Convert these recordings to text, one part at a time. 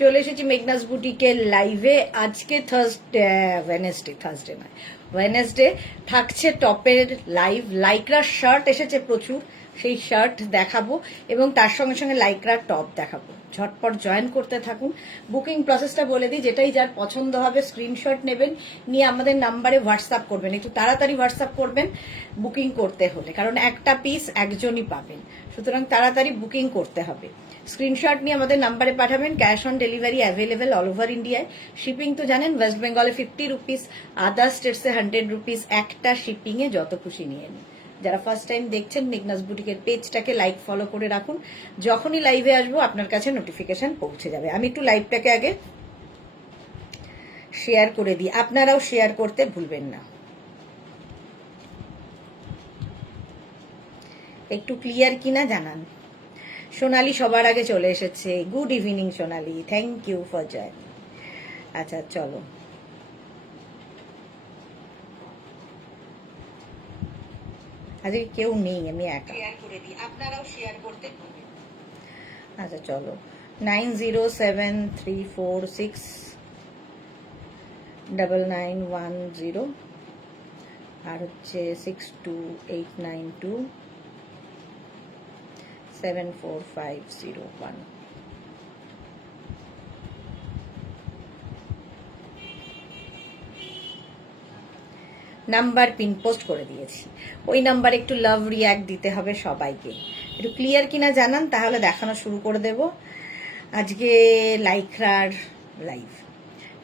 চলে এসেছি মেঘনাস বুটিকের লাইভে। আজকে ওয়েনেসডে থাকছে টপের লাইভ। লাইক্রা শার্ট এসেছে প্রচুর, সেই শার্ট দেখাবো এবং তার সঙ্গে সঙ্গে লাইক্রা টপ দেখাবো। ঝটপট জয়েন করতে থাকুন। বুকিং প্রসেসটা বলে দিই, যেটাই যার পছন্দ হবে স্ক্রিনশট নেবেন, নিয়ে আমাদের নাম্বারে হোয়াটসঅ্যাপ করবেন। একটু তাড়াতাড়ি হোয়াটসঅ্যাপ করবেন বুকিং করতে হলে, কারণ একটা পিস একজনই পাবেন, সুতরাং তাড়াতাড়ি বুকিং করতে হবে। স্ক্রিনশট নিয়ে আমাদের নাম্বারে পাঠাবেন। Cash on delivery available all over ইন্ডিয়ায়। শিপিং তো জানেন, ওয়েস্ট বেঙ্গলে 50 রুপিস, আদার স্টেটসে 100 রুপিস। একটা শিপিংয়ে যত খুশি নিয়ে নিন। যারা ফার্স্ট টাইম দেখছেন মেঘনাস বুটিকের পেজটাকে লাইক ফলো করে রাখুন, যখনই লাইভে আসবো আপনার কাছে নোটিফিকেশন পৌঁছে যাবে। আমি একটু লাইভটাকে আগে শেয়ার করে দিই, আপনারাও শেয়ার করতে ভুলবেন না। একটু ক্লিয়ার কিনা জানান। সোনালি সবার আগে চলে এসেছে। Good evening Sonali, thank you for joining. আচ্ছা চলো, আজকে কেউ নেই, আমি একা। শেয়ার করে দিই, আপনারাও শেয়ার করতে ভুলবেন। আচ্ছা চলো, 9073469910 আর হচ্ছে 6289274501। নাম্বার পিন পোস্ট করে দিয়েছি, ওই নাম্বারে একটু লাভ রিয়াক্ট দিতে হবে সবাইকে। একটু ক্লিয়ার কিনা জানান, তাহলে দেখানো শুরু করে দেব। আজকে লাইক্রার লাইভ,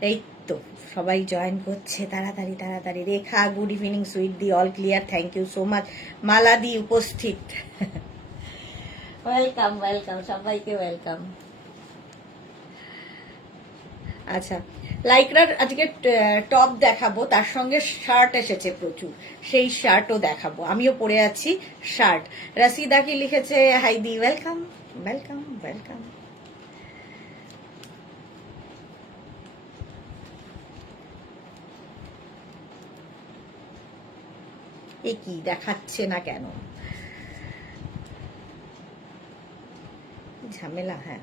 এই তো সবাই জয়েন করছে, তাড়াতাড়ি তাড়াতাড়ি। Rekha good evening, sweet di all clear, thank you so much. Mala di উপস্থিত, ওয়েলকাম ওয়েলকাম, সবাইকে ওয়েলকাম। আচ্ছা, লাইক্রার আজকে টপ দেখাবো, তার সঙ্গে শার্ট এসেছে প্রচুর, সেই শার্টও দেখাবো। আমিও পরে আছি শার্ট। রাশিদা কি লিখেছে, হাইদি ওয়েলকাম ওয়েলকাম ওয়েলকাম। এ কি দেখাচ্ছে না কেন, ঝামেলা। হ্যাঁ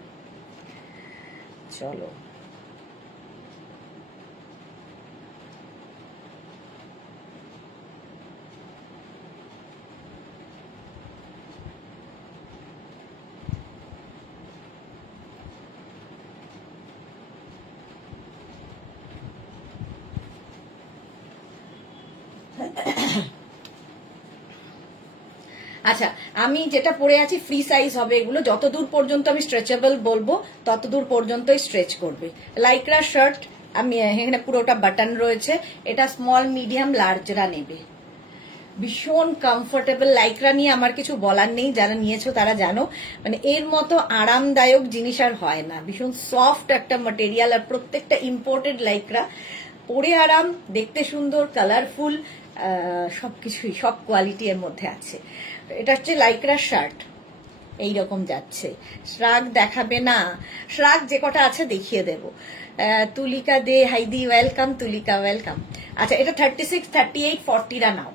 চলো, আচ্ছা আমি যেটা পরে আছি ফ্রি সাইজ হবে এগুলো, যতদূর পর্যন্ত আমি স্ট্রেচেবল বলবো ততদূর পর্যন্তই স্ট্রেচ করবে। লাইক্রা শার্ট, আমি এখানে পুরোটা বাটন রয়েছে, এটা স্মল মিডিয়াম লার্জরা নেবে। ভীষণ কমফোর্টেবল, লাইক্রা নিয়ে আমার কিছু বলার নেই, যারা নিয়েছো তারা জানো, মানে এর মতো আরামদায়ক জিনিস আর হয় না। ভীষণ সফট একটা ম্যাটেরিয়াল, আর প্রত্যেকটা ইম্পোর্টেড লাইক্রা। পরে আরাম, দেখতে সুন্দর, কালারফুল, সবকিছুই, সব কোয়ালিটি এর মধ্যে আছে। এটা হচ্ছে লাইক্রা শার্ট, এইরকম যাচ্ছে। শ্রাগ দেখাবে না, শ্রাগ যে কটা আছে দেখিয়ে দেব। তুলিকা দে, হাইদি ওয়েলকাম, তুলিকা ওয়েলকাম। আচ্ছা এটা 36, 38, 40রা নাও,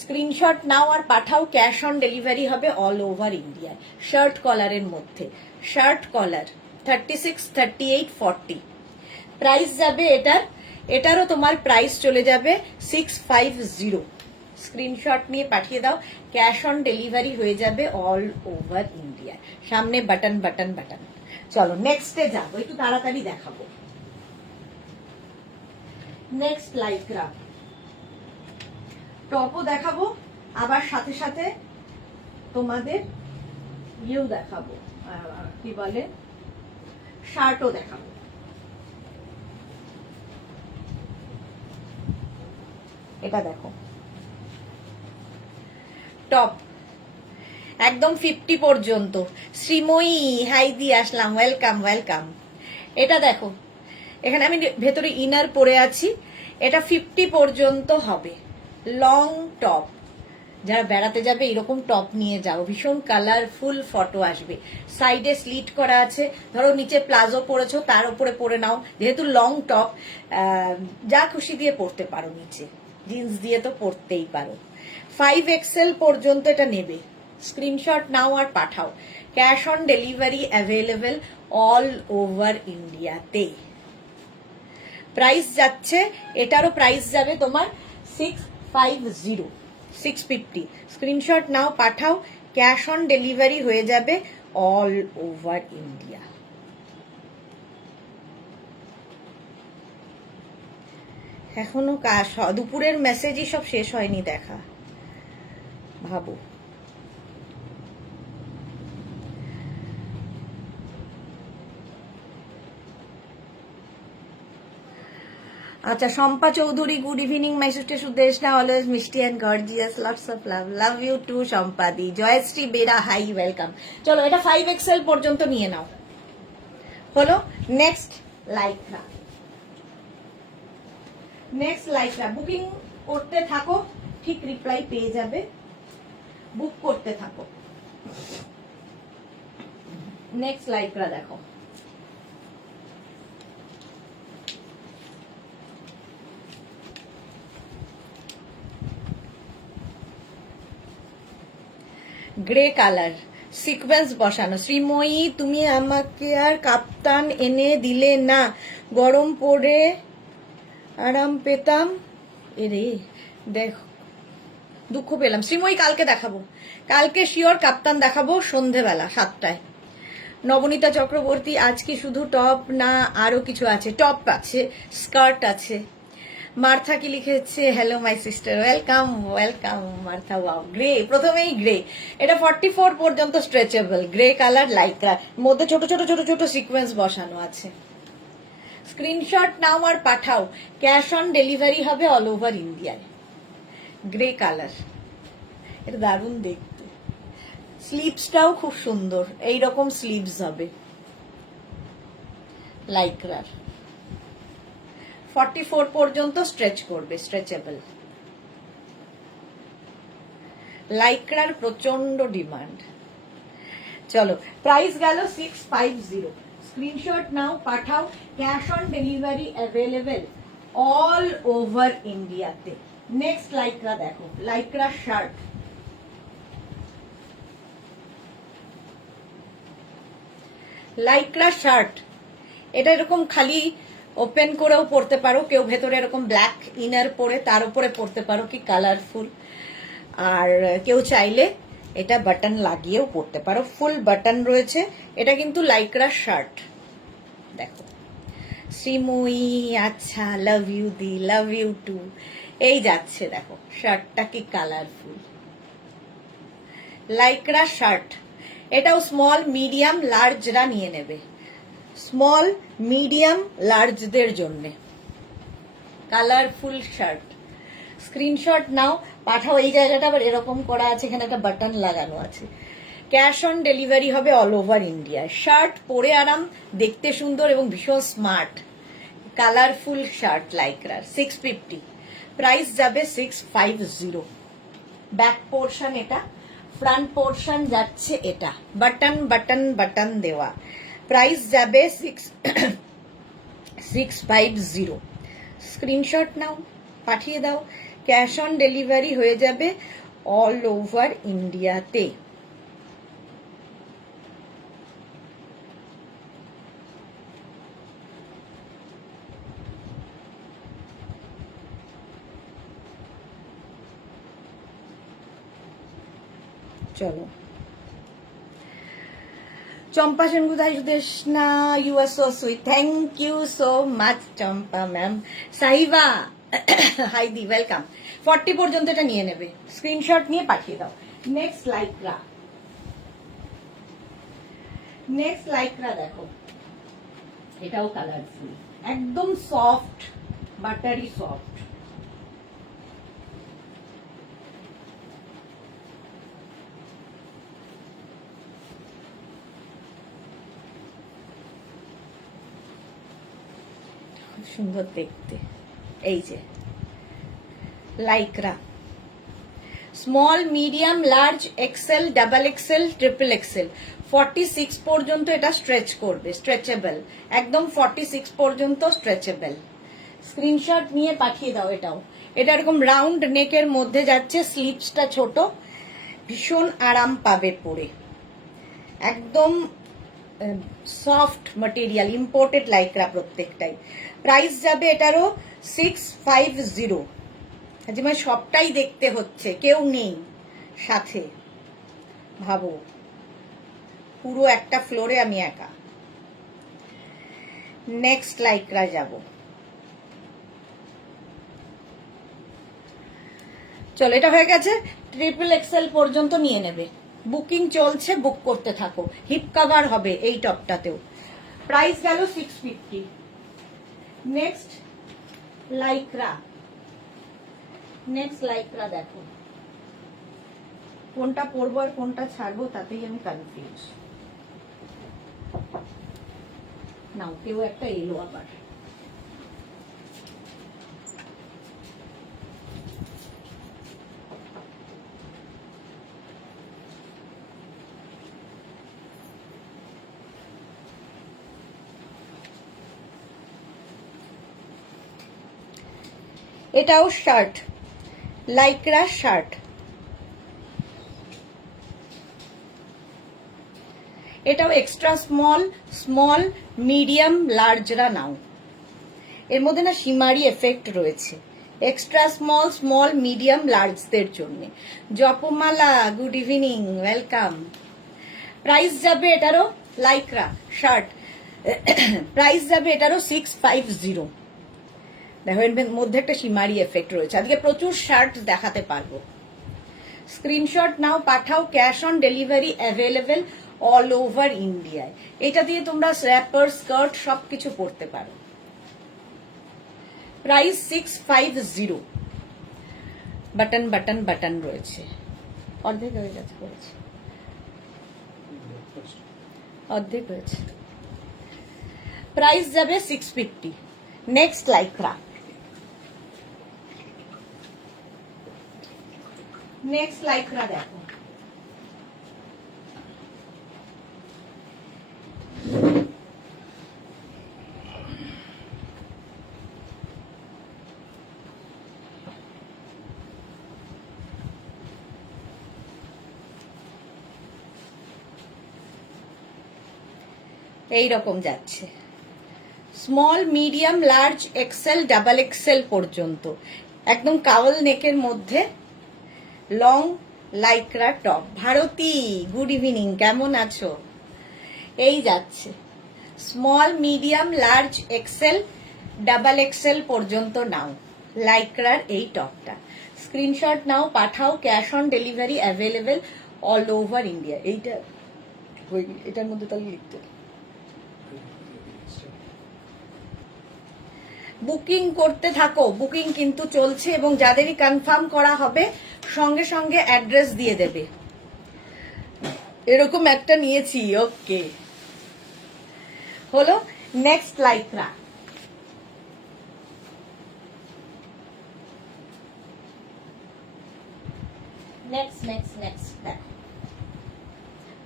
স্ক্রিনশট নাও আর পাঠাও। ক্যাশ অন ডেলিভারি হবে অল ওভার ইন্ডিয়ায়। শার্ট কলারের মধ্যে, শার্ট কলার 36, 38, 40। প্রাইস যাবে এটারও তোমার প্রাইস চলে যাবে 650। স্ক্রিনশট নিয়ে পাঠিয়ে দাও, ক্যাশ অন ডেলিভারি হয়ে যাবে অল ওভার ইন্ডিয়া। সামনে বাটন বাটন বাটন। চলো নেক্সটে যাবো, একটু তাড়াতাড়ি দেখাবো। নেক্সট লাইক্রা টপও দেখাবো, আবার সাথে সাথে তোমাদের ইয়েও দেখাবো, কি বলে, শার্টও দেখাবো। এটা দেখো, টপ একদম 50 পর্যন্ত। শ্রীময়ী হাই দিয়ে আসলাম, ওয়েলকাম ওয়েলকাম। এটা দেখো, এখানে আমি ভেতরে ইনার পরে আছি, এটা 50 পর্যন্ত হবে। লং টপ, যারা বেড়াতে যাবে এরকম টপ নিয়ে যাও, ভীষণ কালারফুল ফটো আসবে। সাইডে স্লিট করা আছে, ধরো নিচে প্লাজো পরেছো তার উপরে পরে নাও, যেহেতু লং টপ যা খুশি দিয়ে পরতে পারো, নিচে জিন্স দিয়ে তো পরতেই পারো। 5XL পর্যন্ত এটা নেবে। স্ক্রিনশট নাও আর পাঠাও, cash on delivery available all over ইন্ডিয়াতে। প্রাইস যাচ্ছে, এটারও প্রাইস যাবে তোমার 650, 650। স্ক্রিনশট নাও, পাঠাও, ক্যাশ অন ডেলিভারি হয়ে যাবে অল ওভার ইন্ডিয়া। এখনো দুপুরের মেসেজই সব শেষ হয়নি দেখা, ভাবো। আচ্ছা, Shampa Chowdhury, good evening my sister Sudeshna, always মিষ্টি and gorgeous, lots of love, love you too Shampa di. Jayashree Bera, hi, welcome. চলো, এটা 5XL পর্যন্ত নিয়ে নাও। হলো, next Lycra. Next lycra booking করতে থাকো, ঠিক রিপ্লাই পেয়ে যাবে, বুক করতে থাকো। নেক্সট লাইক্রা দেখো, গ্রে কালার, সিকোয়েন্স বসানো। শ্রীময়ী, তুমি আমাকে আর কাপ্তান এনে দিলে না, গরম পড়ে আরাম পেতাম। এরে দেখ, দুঃখ পেলাম। শ্রীময়ী, কালকে দেখাবো, কালকে শিওর কাপ্তান দেখাবো সন্ধেবেলা 7টায়। নবনীতা চক্রবর্তী, আজকে শুধু টপ না আরো কিছু আছে? টপ আছে, স্কার্ট আছে। মার্থা কি লিখেছে? Hello my sister, welcome welcome Martha. Wow, grey, প্রথমেই গ্রে। এটা 44 পর্যন্ত স্ট্রেচেবল, গ্রে কালার লাইক্রা, মধ্যে ছোট ছোট ছোট ছোট সিকোয়েন্স বসানো আছে। স্ক্রিনশট নাও আর পাঠাও, ক্যাশ অন ডেলিভারি হবে অল ওভার ইন্ডিয়ায়। গ্রে কালার, এটা দারুণ দেখতে। স্লিভসটাও খুব সুন্দর, এইরকম স্লিভস হবে লাইক্রার। 44 পর্যন্ত স্ট্রেচ করবে, স্ট্রেচেবল। লাইক্রার প্রচন্ড ডিমান্ড। চলো, প্রাইস গেল 650। স্ক্রিনশট নাও, পাঠাও, cash on delivery available all over ইন্ডিয়াতে। নেক্সট লাইক্রা দেখো, লাইক্রা শার্ট। লাইক্রা শার্ট, এটা এরকম খালি ওপেন করেও পরতে পারো, কেউ ভেতরে এরকম ব্ল্যাক ইনার পরে তার উপরে পরতে পারো, কি কালারফুল। আর কেউ চাইলে এটা বাটন লাগিয়েও পরতে পারো, ফুল বাটন রয়েছে। এটা কিন্তু লাইক্রা শার্ট, দেখো। শ্রীময়ী, আচ্ছা, লাভ ইউ দি, লাভ ইউ টু। এই যাচ্ছে, দেখো শার্টটা কি কালারফুল। লাইক্রা শার্ট, এটাও স্মল মিডিয়াম লার্জরা নিয়ে নেবে, স্মল মিডিয়াম লার্জদের জন্য কালারফুল শার্ট। স্ক্রিনশট নাও, পাঠাও। এই জায়গাটা আবার এরকম করা আছে, এখানে একটা বাটন লাগানো আছে। ক্যাশ অন ডেলিভারি হবে অল ওভার ইন্ডিয়া। শার্ট পরে আরাম, দেখতে সুন্দর এবং ভীষণ স্মার্ট, কালারফুল শার্ট লাইক্রার। 650, প্রাইস যাবে 650। ব্যাক পোর্শন এটা, ফ্রন্ট পোর্শন যাচ্ছে এটা, বাটন বাটন বাটন দেওয়া। প্রাইস যাবে 650। স্ক্রিনশট নাও, পাঠিয়ে দাও, ক্যাশ অন ডেলিভারি হয়ে যাবে অল ওভার ইন্ডিয়াতে। চলো, চম্পা সেনগুদাই Sudeshna, you are so sweet, thank you so much Champa ma'am. Sahiba, hi di, welcome. 40 পর্যন্ত এটা নিয়ে নেবে, স্ক্রিনশট নিয়ে পাঠিয়ে দাও। নেক্সট লাইক্রা, নেক্সট লাইক্রা দেখো, এটাও কালারফুল, একদম সফট, বাটারি সফট। সুন্দর দেখতে। এই যে Lycra, small medium large XL double XL triple XL, 46 পর্যন্ত এটা স্ট্রেচ করবে, স্ট্রেচেবল একদম, 46 পর্যন্ত স্ট্রেচেবল। স্ক্রিনশট নিয়ে পাঠিয়ে দাও। এটাও, এটা এরকম রাউন্ড নেকের মধ্যে যাচ্ছে, স্লিভসটা ছোট, ভীষণ আরাম পাবে পরে। একদম সফট ম্যাটেরিয়াল, ইম্পোর্টেড লাইক্রা প্রত্যেকটাই। প্রাইস যাবে এটারও 650। মানে সবটাই দেখতে হচ্ছে, কেউ নেই সাথে, ভাবো পুরো একটা ফ্লোরে আমি একা। নেক্সট লাইক্রা যাব। চলো, এটা হয়ে গেছে। ট্রিপল এক্সেল পর্যন্ত নিয়ে নেবে, বুকিং চলছে, বুক করতে থাকো। হিপ কভার হবে এই টপটাতেও। প্রাইস গেল 650। Next Lycra. নেক্সট লাইক্রা দেখো, কোনটা পরবো আর কোনটা ছাড়বো তাতেই আমি কনফিউজ। নাও, কেউ একটা এলো আবার। এটাও শার্ট, লাইক্রা শার্ট। এটাও এক্সট্রা স্মল, স্মল, মিডিয়াম, লার্জরা নাও। এর মধ্যে না সীমারি এফেক্ট রয়েছে, এক্সট্রা স্মল, স্মল, মিডিয়াম, লার্জদের জন্য। জপমালা, গুড ইভিনিং, ওয়েলকাম। প্রাইস যাবে এটারও, লাইক্রা শার্ট, প্রাইস যাবে এটারও 650। দেখো এর মধ্যে একটা সীমারি এফেক্ট রয়েছে। আজকে প্রচুর শার্ট দেখাতে পারবো। স্ক্রিনশট নাও, পাঠাও। Cash on delivery available all over ইন্ডিয়ায়। এটা দিয়ে তোমরা স্র্যাপার, স্কার্ট সবকিছু পরতে পারো। প্রাইস 650। বাটন বাটন বাটন রয়েছে, অর্ধেক হয়ে গেছে, করেছে অর্ধেক হয়েছে। প্রাইস যাবে 650। Next Lycra. নেক্সট লাইক্রা দেখো, এই রকম যাচ্ছে। Small, medium, large, XL, double XL পর্যন্ত। একদম কাওয়াল নেকের মধ্যে long lycra top. Bharati, good evening, কেমন আছো? এই যাচ্ছে small, medium, large, XL, double XL পর্যন্ত নাও লাইক্রার এই টপটা। স্ক্রিনশট নাও, পাঠাও। Cash on delivery available all over India. এইটা এটার মধ্যে তাহলে লিখতে, বুকিং করতে থাকো। বুকিং কিন্তু চলছে, এবং যাদেরই কনফার্ম করা হবে সঙ্গে সঙ্গে অ্যাড্রেস দিয়ে দেবে। এরকম একটা নিয়েছি, ওকে হলো। Next Lycra. Next next next দেখো,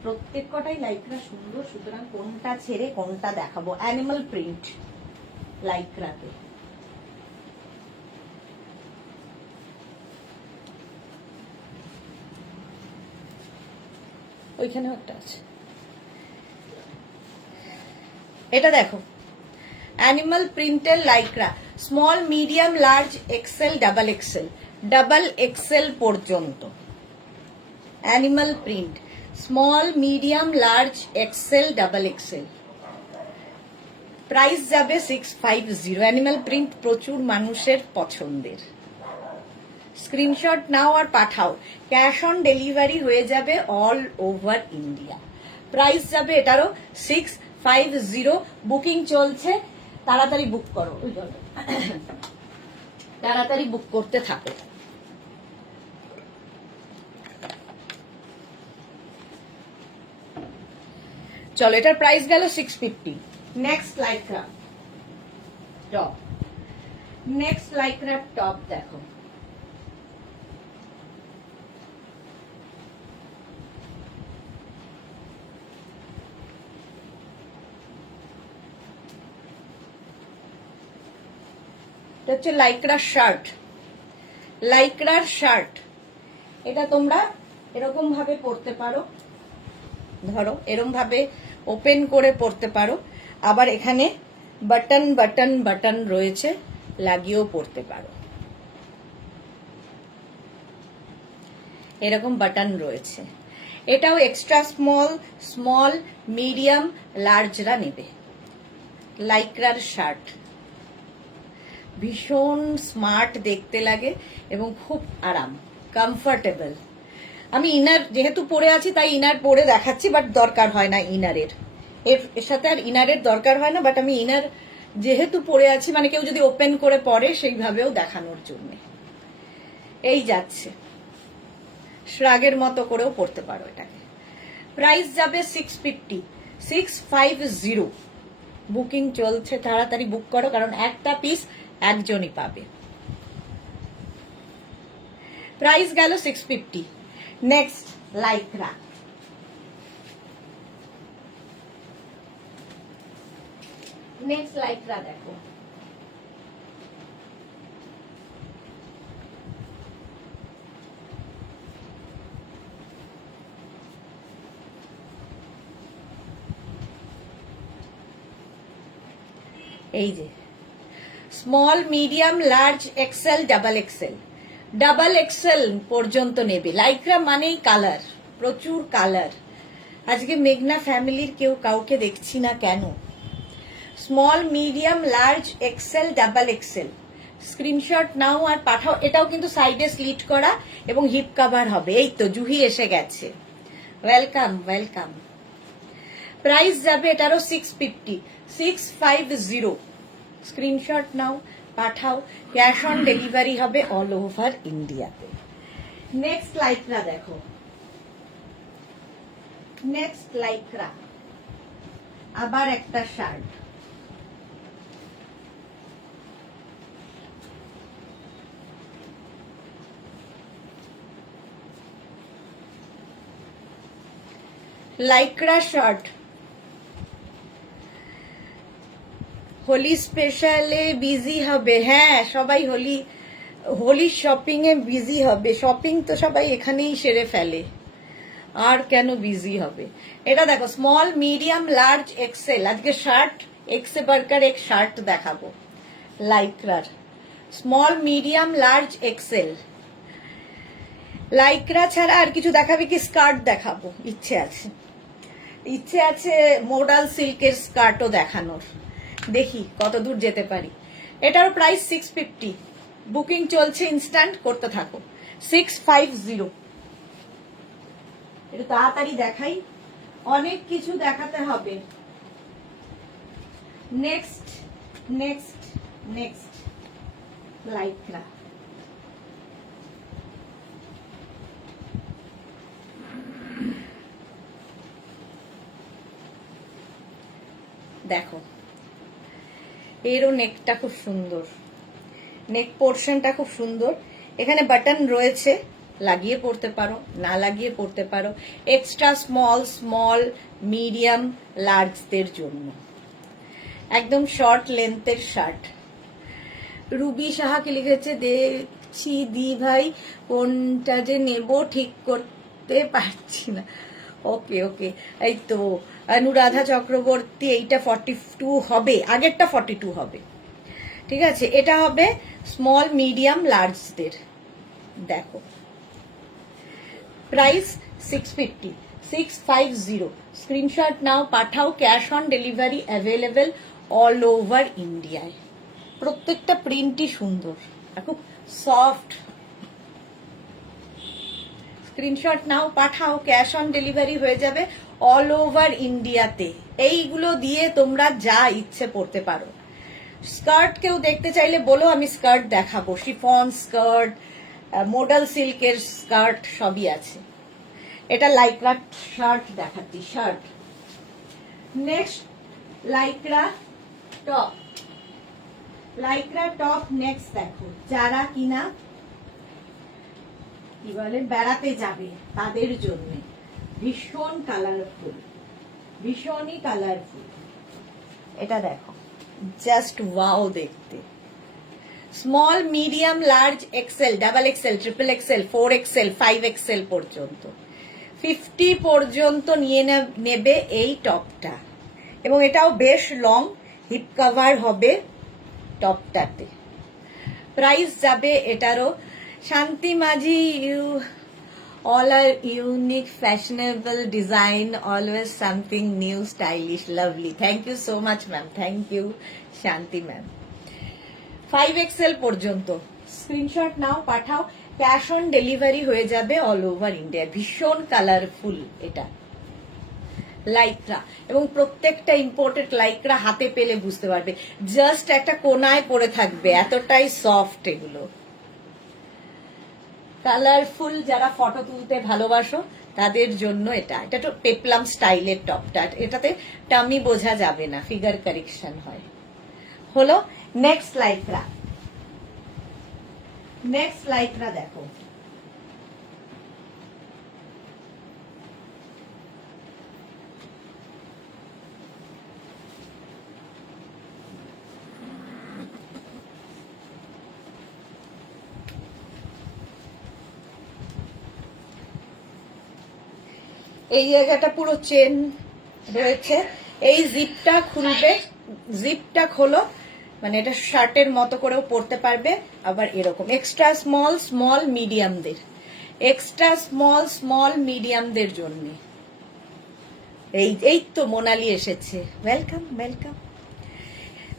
প্রত্যেক কটাই লাইক্রা সুন্দর, সুতরাং কোনটা ছেড়ে কোনটা দেখাবো। অ্যানিমাল প্রিন্ট লাইক্রাতে। ওইখানেও একটা আছে, এটা দেখো। অ্যানিমাল প্রিন্টের lycra, small, medium, large, XL, double XL, double XL পর্যন্ত। Animal print, small, medium, large, XL, double XL. Price যাবে 650। অ্যানিমাল প্রিন্ট প্রচুর মানুষের পছন্দের। স্ক্রিনশট নাও আর পাঠাও। ক্যাশ অন ডেলিভারি হয়ে যাবে অল ওভার ইন্ডিয়া। প্রাইস যাবে এটারও 650। বুকিং চলছে, তাড়াতাড়ি বুক করো, তাড়াতাড়ি বুক করতে থাকো। চলো, এটার প্রাইস গেল 650। Next Lycra top. Next Lycra top দেখো, এটা হচ্ছে লাইক্রার শার্ট। লাইক্রার শার্ট, এটা তোমরা এরকম ভাবে পরতে পারো। ধরো এরম ভাবে ওপেন করে পরতে পারো, আবার এখানে বাটন বাটন বাটন রয়েছে, লাগিয়েও পরতে পারো। এরকম বাটন রয়েছে। এটাও এক্সট্রা স্মল, স্মল, মিডিয়াম, লার্জরা নেবে। লাইক্রার শার্ট, ভীষণ স্মার্ট দেখতে লাগে এবং খুব আরাম, কমফোর্টেবল। আমি ইনার যেহেতু পরে আছি তাই ইনার পরে দেখাচ্ছি, বাট দরকার হয় না ইনারের, এর সাথে আর ইনারের দরকার হয় না, বাট আমি ইনার যেহেতু পরে আছি, মানে কেউ যদি ওপেন করে পরে সেইভাবেও দেখানোর জন্য। এই যাচ্ছে, শ্রাগের মতো করেও পড়তে পারো এটাকে। প্রাইস যাবে 650, 650। বুকিং চলছে, তাড়াতাড়ি বুক করো, কারণ একটা পিস একজনই পাবে। প্রাইস গেল 650। নেক্সট লাইক্রা, নেক্সট লাইক্রা দেখো। এই যে small, medium, large, XL, double XL, double XL পর্যন্ত নেবে। লাইক্রা মানেই কালার, প্রচুর কালার। আজকে মেঘনা ফ্যামিলির কেউ কাউকে দেখছি না কেন? Small, medium, large, XL, double XL. Screenshot নাও আর পাঠাও। এটাও কিন্তু সাইডে স্লিট করা এবং হিপ কভার হবে। এই তো জুহি এসে গেছে, ওয়েলকাম ওয়েলকাম। প্রাইস যাবে এটারও 650, 650। স্ক্রিনশট নাও, পাঠাও, ক্যাশ অন ডেলিভারি হবে অল ওভার ইন্ডিয়াতে। নেক্সট লাইক্রা দেখো, নেক্সট লাইক্রা, আবার একটা শার্ট। লাইক্রা শার্ট, হোলি স্পেশালে বিজি হবে। হ্যাঁ, সবাই হোলি শপিং এ বিজি হবে। শপিং তো সবাই এখানেই সেরে ফেলে, আর কেন বিজি হবে? এটা দেখো, স্মল, মিডিয়াম, লার্জ, এক্সেল। আজকে শার্ট এক্সে বার্কার এক শার্ট দেখাবো লাইক্রার, small, medium, large, XL. Lycra ছাড়া আর কিছু দেখাবে কি? স্কার্ট দেখাবো, ইচ্ছে আছে, ইচ্ছে আছে মোডাল সিল্কের স্কার্টও দেখানোর। দেখি কত দূর যেতে পারি। এটার প্রাইস 650। বুকিং চলছে, ইনস্ট্যান্ট করতে থাকো। 650। একটু তাড়াতাড়ি দেখাই, অনেক কিছু দেখাতে হবে। নেক্সট নেক্সট নেক্সট লাইক্রা, দেখো এরও নেকটা খুব সুন্দর, নেক পোর্শনটা খুব সুন্দর। এখানে বাটন রয়েছে, লাগিয়ে পড়তে পারো, না লাগিয়ে পড়তে পারো। এক্সট্রা স্মল, স্মল, মিডিয়াম, লার্জদের জন্য একদম শর্ট লেন্থের শার্ট। রুবি সাহাকে লিখেছে, দেখছি দি ভাই কোনটা যে নেব ঠিক করতে পারছি না। ওকে ওকে, এই তো অনুরাধা চক্রবর্তী, এইটা 42 হবে, আগেরটা 42 হবে। ঠিক আছে, এটা হবে স্মল, মিডিয়াম, লার্জদের। দেখো প্রাইস 650, 650। স্ক্রিনশট নাও, পাঠাও, cash on delivery available all over ইন্ডিয়ায়। প্রত্যেকটা প্রিন্টই সুন্দর, খুব সফট। স্ক্রিনশট নাও, পাঠাও, ক্যাশ অন ডেলিভারি হয়ে যাবে অল ওভার ইন্ডিয়াতে। এইগুলো দিয়ে তোমরা যা ইচ্ছে পড়তে পারো। স্কার্ট কেউ দেখতে চাইলে বলো, আমি স্কার্ট দেখাবো। শিফন স্কার্ট, মোডাল সিল্কের স্কার্ট সবই আছে। এটা লাইক্রা শার্ট দেখাচ্ছি, shirt. Next Lycra top, Lycra top next দেখো। যারা কিনা কি বলে বেড়াতে যাবে তাদের জন্য ভীষণ কালারফুল, ভীষণই কালারফুল। এটা দেখো, জাস্ট ওয়াও দেখতে। Small, medium, large, XL, double XL, triple XL, 4 XL, 5 XL পর্যন্ত। 50 পর্যন্ত নিয়ে নেবে এই টপটা, এবং এটাও বেশ লং, হিপ কভার হবে টপটাতে। প্রাইস যাবে এটারও, শান্তি মাঝি you all are unique, fashionable design, always something new, stylish, lovely. Thank you so much ma'am, thank you Shanti ma'am. 5XL পর্যন্ত স্ক্রিনশট নাও, পাঠাও, ক্যাশ অন ডেলিভারি হয়ে যাবে অল ওভার ইন্ডিয়া। ভীষণ কালারফুল এটা লাইক্রা, এবং প্রত্যেকটা ইম্পোর্টেড লাইক্রা, হাতে পেলে বুঝতে পারবে, জাস্ট একটা কোনায় পড়ে থাকবে, এতটাই সফট এগুলো। কালারফুল যারা ফটো তুলতে ভালোবাসো তাদের জন্য এটা তো পেপলাম স্টাইলের টপটা, এটাতে টামি বোঝা যাবে না, ফিগার কারেকশন হয়। হলো নেক্সট লাইক্রা, নেক্সট লাইক্রা দেখো, এই জায়গাটা পুরো চেন রয়েছে, এই জিপটা খুলবে, জিপটা খোলো, মানে এটা শার্টের মতো করেও পরতে পারবে, আবার এরকম এক্সট্রা স্মল স্মল মিডিয়ামদের, এক্সট্রা স্মল স্মল মিডিয়ামদের জন্য। এই তো মোনালি এসেছে, ওয়েলকাম ওয়েলকাম।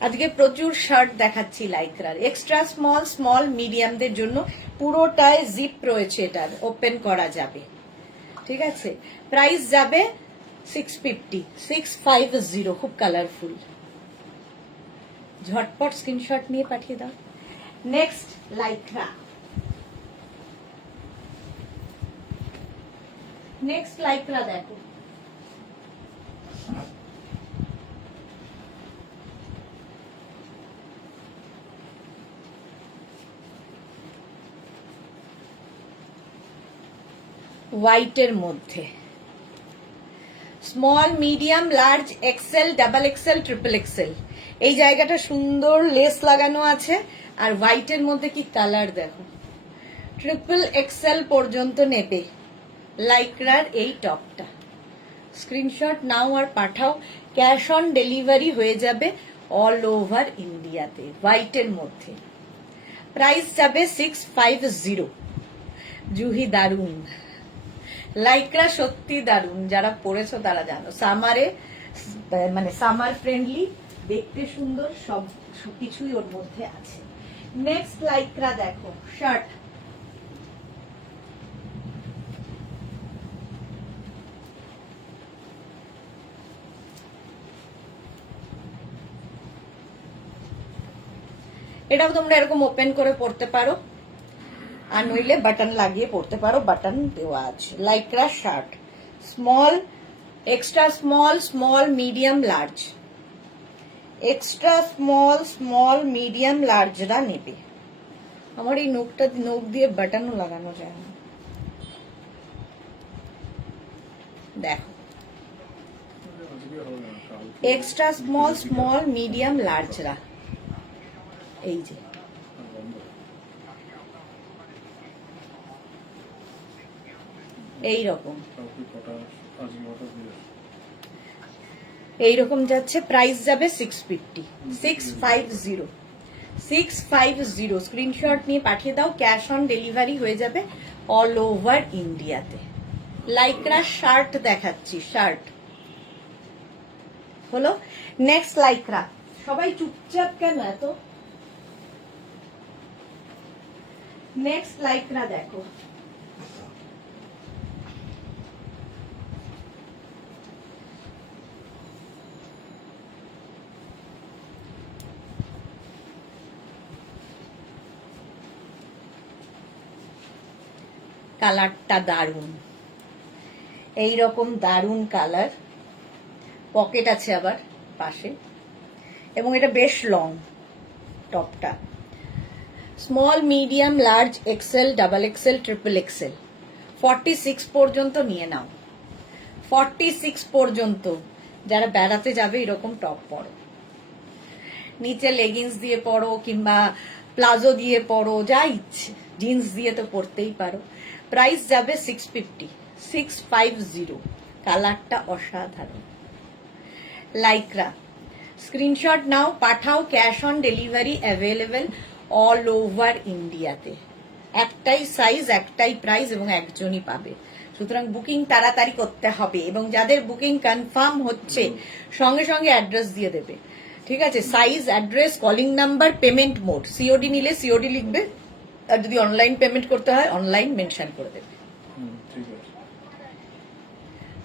আজকে প্রচুর শার্ট দেখাচ্ছি লাইক্রার, এক্সট্রা স্মল স্মল মিডিয়ামদের জন্য, পুরোটায় জিপ রয়েছে, এটার ওপেন করা যাবে, ঠিক আছে। প্রাইস যাবে 650, 650, খুব কালারফুল। ঝটপট স্ক্রিনশট নিয়ে পাঠিয়ে দাও। নেক্সট লাইক্রা, নেক্সট লাইক্রা দেখো, হোয়াইটের মধ্যে, small medium large XL double XL triple Excel, এই জায়গাটা সুন্দর লেস লাগানো আছে, আর হোয়াইটের মধ্যে কি কালার দেখো, ট্রিপল এক্সেল পর্যন্ত নেবে লাইক্রার এই টপটা। স্ক্রিনশট নাও আর পাঠাও, ক্যাশ অন ডেলিভারি হয়ে যাবে অল ওভার ইন্ডিয়াতে, হোয়াইটের মধ্যে। প্রাইস যাবে 650। জুহি দারুন লাইক্রা, সত্যি দারুন, যারা পরেছো তারা জানো, সামারে মানে সামার ফ্রেন্ডলি, দেখতে সুন্দর, সব কিছুই ওর মধ্যে আছে। নেক্সট লাইক্রা দেখো, শার্ট, এটাও তোমরা এরকম ওপেন করে পড়তে পারো, আর নইলে বাটন লাগিয়ে পড়তে পারো, বাটন দেওয়া আছে। Lycra shirt, small, extra small small medium large, extra small small medium লার্জরা নেবে। আমার এই নখ দিয়ে বাটনও লাগানো যায় না, দেখো, এক্সট্রা স্মল স্মল মিডিয়াম লার্জরা, এই যে এইরকম এইরকম যাচ্ছে। প্রাইস যাবে 650, 650, 650। স্ক্রিনশট নিয়ে পাঠিয়ে দাও, ক্যাশ অন ডেলিভারি হয়ে যাবে অল ওভার ইন্ডিয়াতে। লাইক্রা শার্ট দেখাচ্ছি, শার্ট হলো। নেক্সট লাইক্রা, সবাই চুপচাপ কেন এত? নেক্সট লাইক্রা দেখো, কালারটা দারুন, এইরকম দারুন কালার, পকেট আছে আবার পাশে, এবং এটা বেশ লং টপটা। Small medium large XL double XL triple XL 46 পর্যন্ত নিয়ে নাও, 46 পর্যন্ত যারা বেড়াতে যাবে এরকম টপ পরো, নিচে লেগিংস দিয়ে পরো কিংবা প্লাজো দিয়ে পরো, যা ইচ্ছে, জিন্স দিয়ে তো পরতেই পারো। প্রাইস যাবে 650, 650, কালারটা অসাধারণ। লাইক্রা, স্ক্রিনশট নাও, পাঠাও, cash on delivery available all over ইন্ডিয়াতে। একটাই সাইজ, একটাই প্রাইস এবং একজনই পাবে, সুতরাং বুকিং তাড়াতাড়ি করতে হবে এবং যাদের বুকিং কনফার্ম হচ্ছে সঙ্গে সঙ্গে অ্যাড্রেস দিয়ে দেবে, ঠিক আছে? Size, address, calling number, payment mode. COD নিলে সিওডি লিখবে, আর যদি অনলাইন পেমেন্ট করতে হয় অনলাইন মেনশন করে দেবে।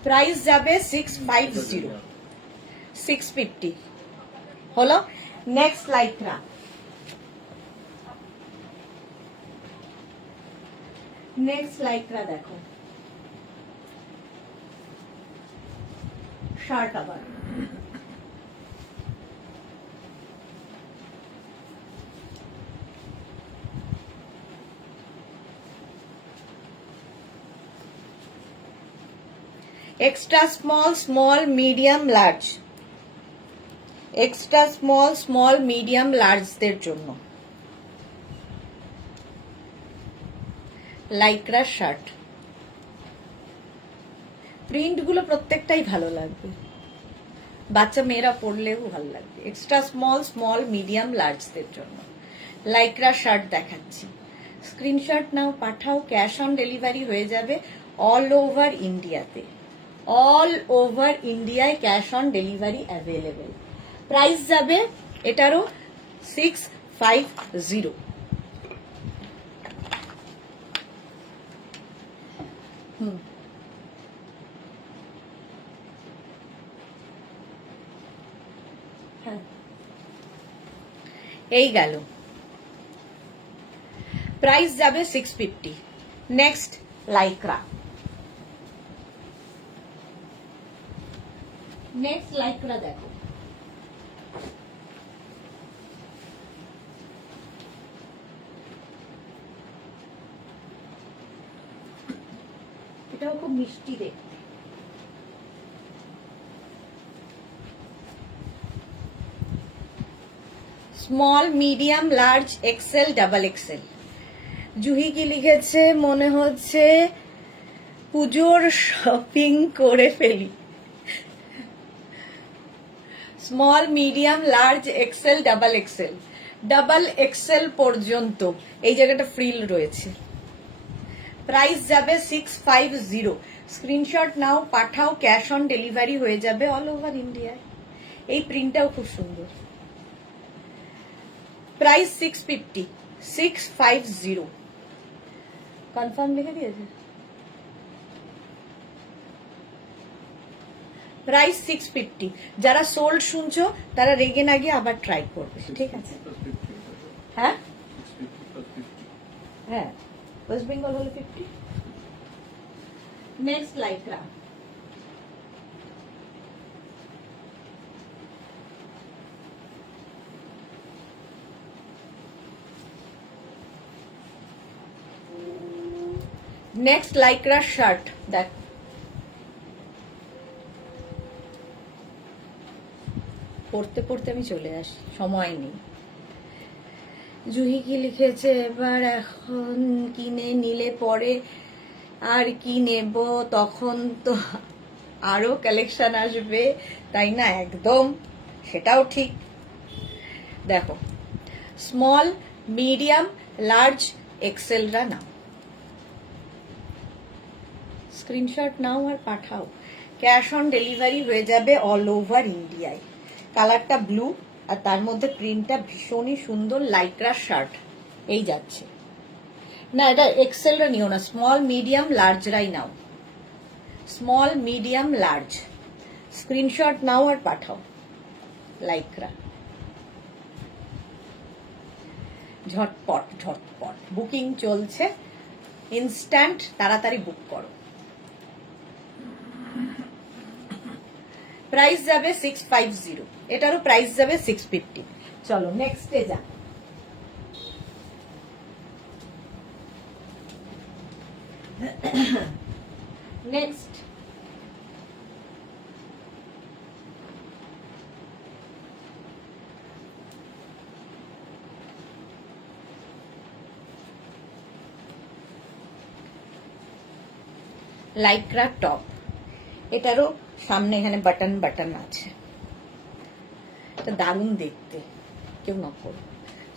প্রাইস যাবে 650, 650 হলো। নেক্সট লাইক্রা, নেক্সট লাইক্রা দেখো, শার্ট আবার extra small, small, medium, large, extra small, small, medium, লার্জদের জন্য লাইক্রা শার্ট। প্রিন্টগুলো প্রত্যেকটাই ভালো লাগবে, বাচ্চা মেয়েরা পরলেও ভালো লাগবে। এক্সট্রা স্মল, স্মল, মিডিয়াম, লার্জদের জন্য লাইক্রা শার্ট দেখাচ্ছি। স্ক্রিনশট নাও, পাঠাও, ক্যাশ অন ডেলিভারি হয়ে যাবে অল ওভার ইন্ডিয়াতে, অল ওভার ইন্ডিয়ায় cash on delivery available. Price যাবে এটারও 650। এই গেল, প্রাইস যাবে 650। নেক্সট লাইক্রা, নেক্সট লাইক্রা দেখো, এটাও খুব মিষ্টি দেখতে। Small, medium, large, XL, double XL. Juhi কি লিখেছে? মনে হচ্ছে পুজোর শপিং করে ফেলি। Small, medium, large, XL, double XL, double XL পর্যন্ত এই জায়গাটা ফ্রিল রয়েছে। প্রাইস যাবে 650। স্ক্রিনশট নাও, পাঠাও, ক্যাশ অন ডেলিভারি হয়ে যাবে অল ওভার ইন্ডিয়ায়। এই প্রিন্টটাও খুব সুন্দর। প্রাইস 650, 650 কনফার্ম লিখে দিয়েছে। প্রাইস 650। যারা সোল্ড শুনছো তারা রেগে না গিয়ে আবার ট্রাই করবে, ঠিক আছে? হ্যাঁ হ্যাঁ, ওয়েস্ট বেঙ্গল হলো 50। Next Lycra, next Lycra shirt দেখ, পড়তে পড়তে আমি চলে আসি, সময় নেই। জুহি কি লিখেছে? এবার এখন কিনে নিলে পরে আর কি নেব, তখন তো আরো কালেকশন আসবে, তাই না? একদম, সেটাও ঠিক। দেখো, স্মল, মিডিয়াম, লার্জ, এক্সেলরা নাও, স্ক্রিনশট নাও আর পাঠাও, ক্যাশ অন ডেলিভারি হয়ে যাবে অল ওভার ইন্ডিয়ায়। কালারটা ব্লু আর তার মধ্যে প্রিন্টটা ভীষণই সুন্দর, লাইক্রা শার্ট। এই যাচ্ছে না, এটা এক্সেলরা নিও না, স্মল, মিডিয়াম, লার্জরাই নাও, স্মল, মিডিয়াম, লার্জ। স্ক্রিনশট নাও আর পাঠাও, লাইক্রা। ঝটপট ঝটপট বুকিং চলছে, ইনস্ট্যান্ট, তাড়াতাড়ি বুক করো। প্রাইস যাবে 650, এটারও প্রাইস যাবে 650। চলো নেক্সটে যা। নেক্সট লাইক্রা টপ, এটারও সামনে এখানে বাটন বাটন আছে, এটা দারুণ দেখতে, কেউ না করো।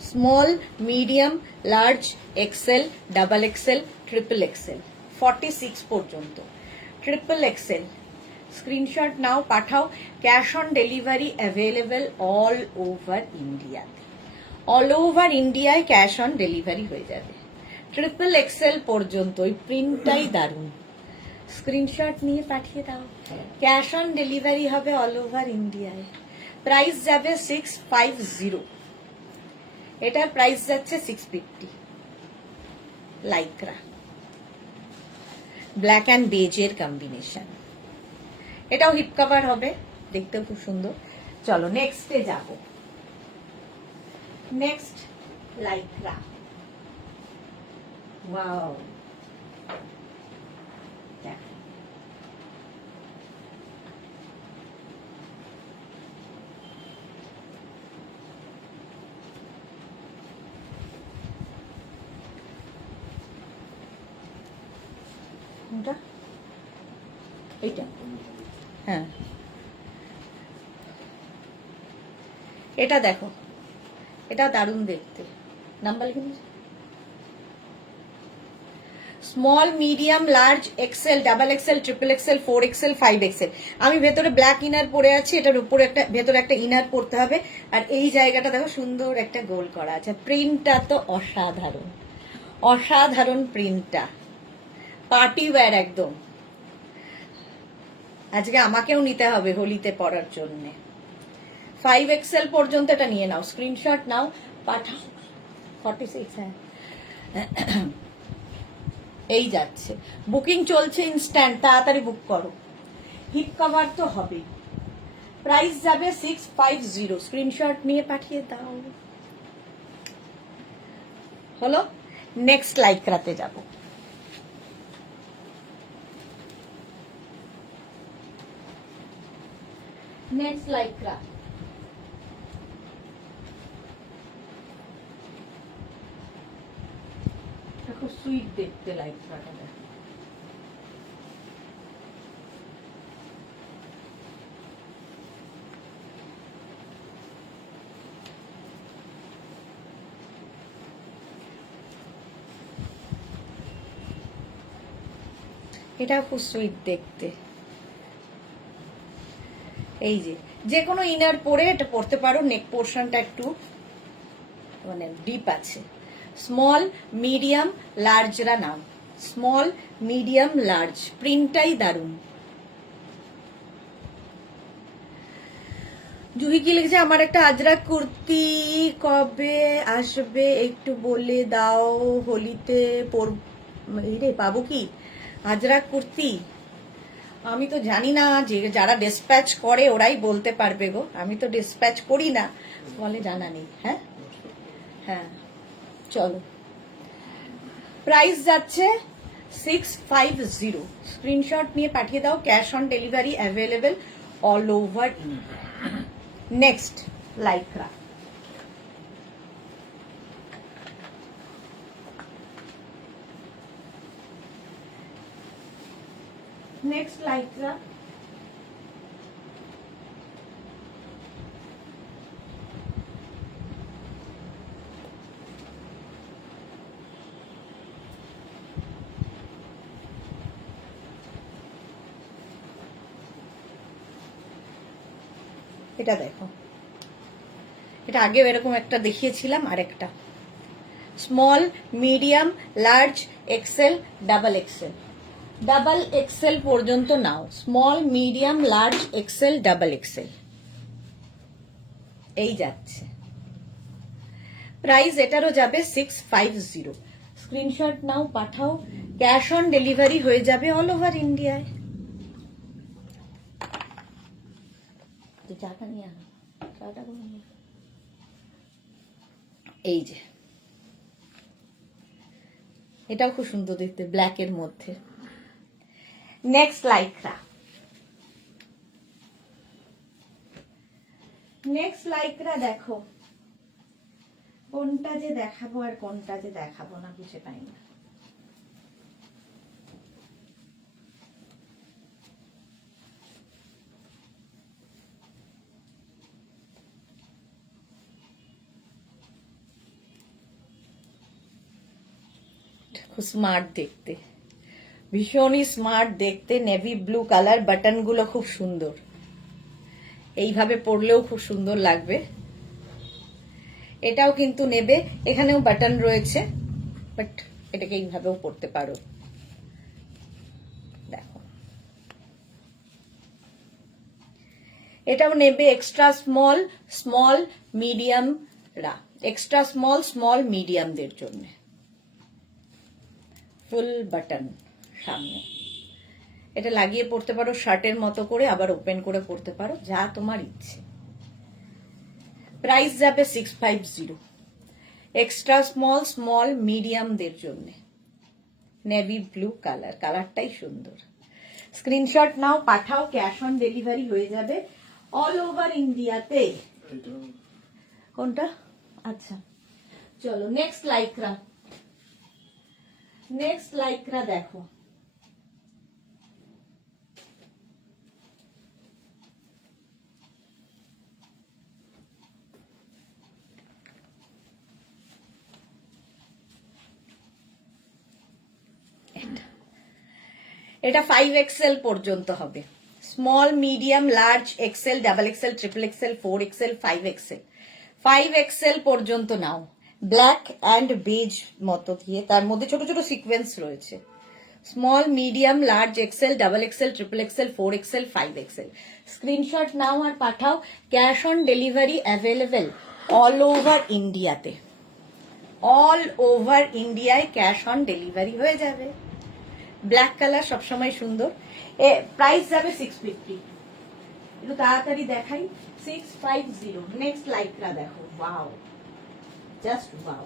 Small, medium, large, XL, double XL, triple XL, 46 পর্যন্ত। ট্রিপল এক্সেল স্ক্রিনশট নাও, পাঠাও। Cash on delivery available all over India, all over ইন্ডিয়ায় ক্যাশ অন ডেলিভারি হয়ে যাবে। ট্রিপল এক্সেল পর্যন্ত, ওই প্রিন্টটাই দারুণ, স্ক্রিনশট নিয়ে পাঠিয়ে দাও। ক্যাশ অন ডেলিভারি হবে অল ওভার ইন্ডিয়ায়। প্রাইস যাবে 650, এটার প্রাইস যাচ্ছে 650। লাইক্রা ব্ল্যাক অ্যান্ড বেজের কম্বিনেশন, এটাও হিপ কভার হবে, দেখতেও খুব সুন্দর। চলো নেক্সটে যাব। নেক্সট লাইক্রা, ওয়াও, এইটা, হ্যাঁ এটা দেখো, এটা দারুণ দেখতে। নাম্বার লিখে নিয়েছি। Small, medium, large, XL, double XL, triple XL, 4 XL, 5 XL. আমি ভেতরে ব্ল্যাক ইনার পরে আছি, এটার উপরে একটা, ভেতরে একটা ইনার পরতে হবে। আর এই জায়গাটা দেখো সুন্দর একটা গোল করা আছে। প্রিন্টটা তো অসাধারণ, অসাধারণ প্রিন্টটা, পার্টি ওয়্যার একদম। আজকে আমাকেও নিতে হবে হোলিতে পরার জন্য। 5 এক্সেল পর্যন্ত এটা নিয়ে নাও, স্ক্রিনশট নাও, পাঠাও। 46, হ্যাঁ এই যাচ্ছে, বুকিং চলছে ইনস্ট্যান্ট, তাড়াতাড়ি বুক করো। হিপ কভার তো হবেই। প্রাইস যাবে 650, স্ক্রিনশট নিয়ে পাঠিয়ে দাও। হলো, নেক্সট লাইক্রাতে যাব। নেক্সট লাইক্রা, খুব সুইট দেখতে লাইক্রাটা। এটা খুব সুইট দেখতে। এই যে কোনো ইনার পরে এটা পরতে পারো। নেক পোর্শনটা একটু মানে ডিপ আছে। স্মল, মিডিয়াম, লার্জরা নাও। স্মল, মিডিয়াম, লার্জ, প্রিন্টটাই দারুণ। জুহি কি লিখেছে, আমার একটা আজরাক কুর্তি কবে আসবে একটু বলে দাও, হোলিতে পাবো কি আজরাক কুর্তি? আমি তো জানি না, যে যারা ডিসপ্যাচ করে ওরাই বলতে পারবে গো, আমি তো ডিসপ্যাচ করি না, বলে জানা নেই। হ্যাঁ হ্যাঁ, চলো। প্রাইস যাচ্ছে 650, স্ক্রিনশট নিয়ে পাঠিয়ে দাও। Cash on delivery available all over India. Next Lycra, next Lycra, এটা দেখো, এটা আগেও এরকম একটা দেখিয়েছিলাম। আর একটা small, medium, large, XL, double XL, double XL পর্যন্ত নাও। Small, medium, large, XL, double XL, এই যাচ্ছে। প্রাইস এটারও যাবে 650, স্ক্রিনশট নাও, পাঠাও। ক্যাশ অন ডেলিভারি হয়ে যাবে অল ওভার ইন্ডিয়ায়। চাটা নিয়ে আনো, চাটা নিয়ে। এই যে এটাও খুব সুন্দর দেখতে, ব্ল্যাকের মধ্যে। নেক্সট লাইক্রা, নেক্সট লাইক্রা দেখো, কোনটা যে দেখাবো আর কোনটা যে দেখাবো না বুঝে পাই না। স্মার্ট দেখতে, ভীষণই স্মার্ট দেখতে। নেভি ব্লু কালার, বাটন গুলো খুব সুন্দর, এইভাবে পরলেও খুব সুন্দর লাগবে। এটাও কিন্তু নেবে, এখানেও বাটন রয়েছে, বাট এটাকে এইভাবেও পরতে পারো। দেখো, এটাও নেবে এক্সট্রা স্মল, স্মল, মিডিয়াম রা, এক্সট্রা স্মল, স্মল, মিডিয়ামদের জন্য। ফুল বাটন সামনে, এটা লাগিয়ে পড়তে পারো শার্টের মতো করে, আবার ওপেন করে পড়তে পারো, যা তোমার ইচ্ছে। প্রাইস যাবে 650, এক্সট্রা স্মল, স্মল, মিডিয়ামদের জন্য। নেভি ব্লু কালার, কালারটাই সুন্দর। স্ক্রিনশট নাও, পাঠাও, ক্যাশ অন ডেলিভারি হয়ে যাবে অল ওভার ইন্ডিয়াতে। কোনটা? আচ্ছা, চলো নেক্সট লাইক্রা। নেক্সট লাইক্রা দেখো, এটা 5XL পর্যন্ত হবে। Small, medium, large, XL, double XL, triple XL, 4XL, 5XL। 5XL পর্যন্ত নাও। ব্ল্যাক অ্যান্ড বেজ মতো দিয়ে, তার মধ্যে ছোট ছোট সিকোয়েন্স রয়েছে। Small, medium, large, XL, double XL, triple XL, 4XL, 5XL। Screenshot নাও আর পাঠাও। Cash on delivery available all over ইন্ডিয়াতে। অল ওভার ইন্ডিয়ায় ক্যাশ অন ডেলিভারি হয়ে যাবে। ব্ল্যাক কালার সবসময় সুন্দর। প্রাইস যাবে 650। একটু তাড়াতাড়ি দেখাই, 650। নেক্সট লাইক্রা দেখো, ওয়াও, জাস্ট ওয়াও।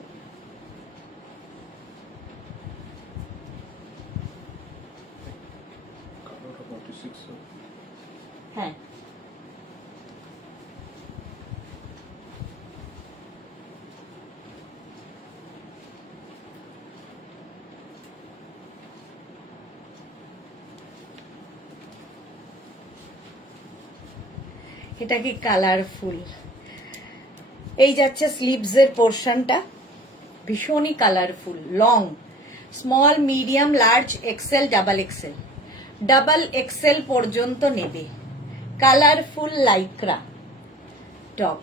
হ্যাঁ, এটা কি কালারফুল। এই যাচ্ছে স্লিভস এর পোর্শনটা, ভীষণই colourful, long. Small, medium, large, XL, double XL. Double XL পর্যন্ত নেবে। Colourful Lycra top,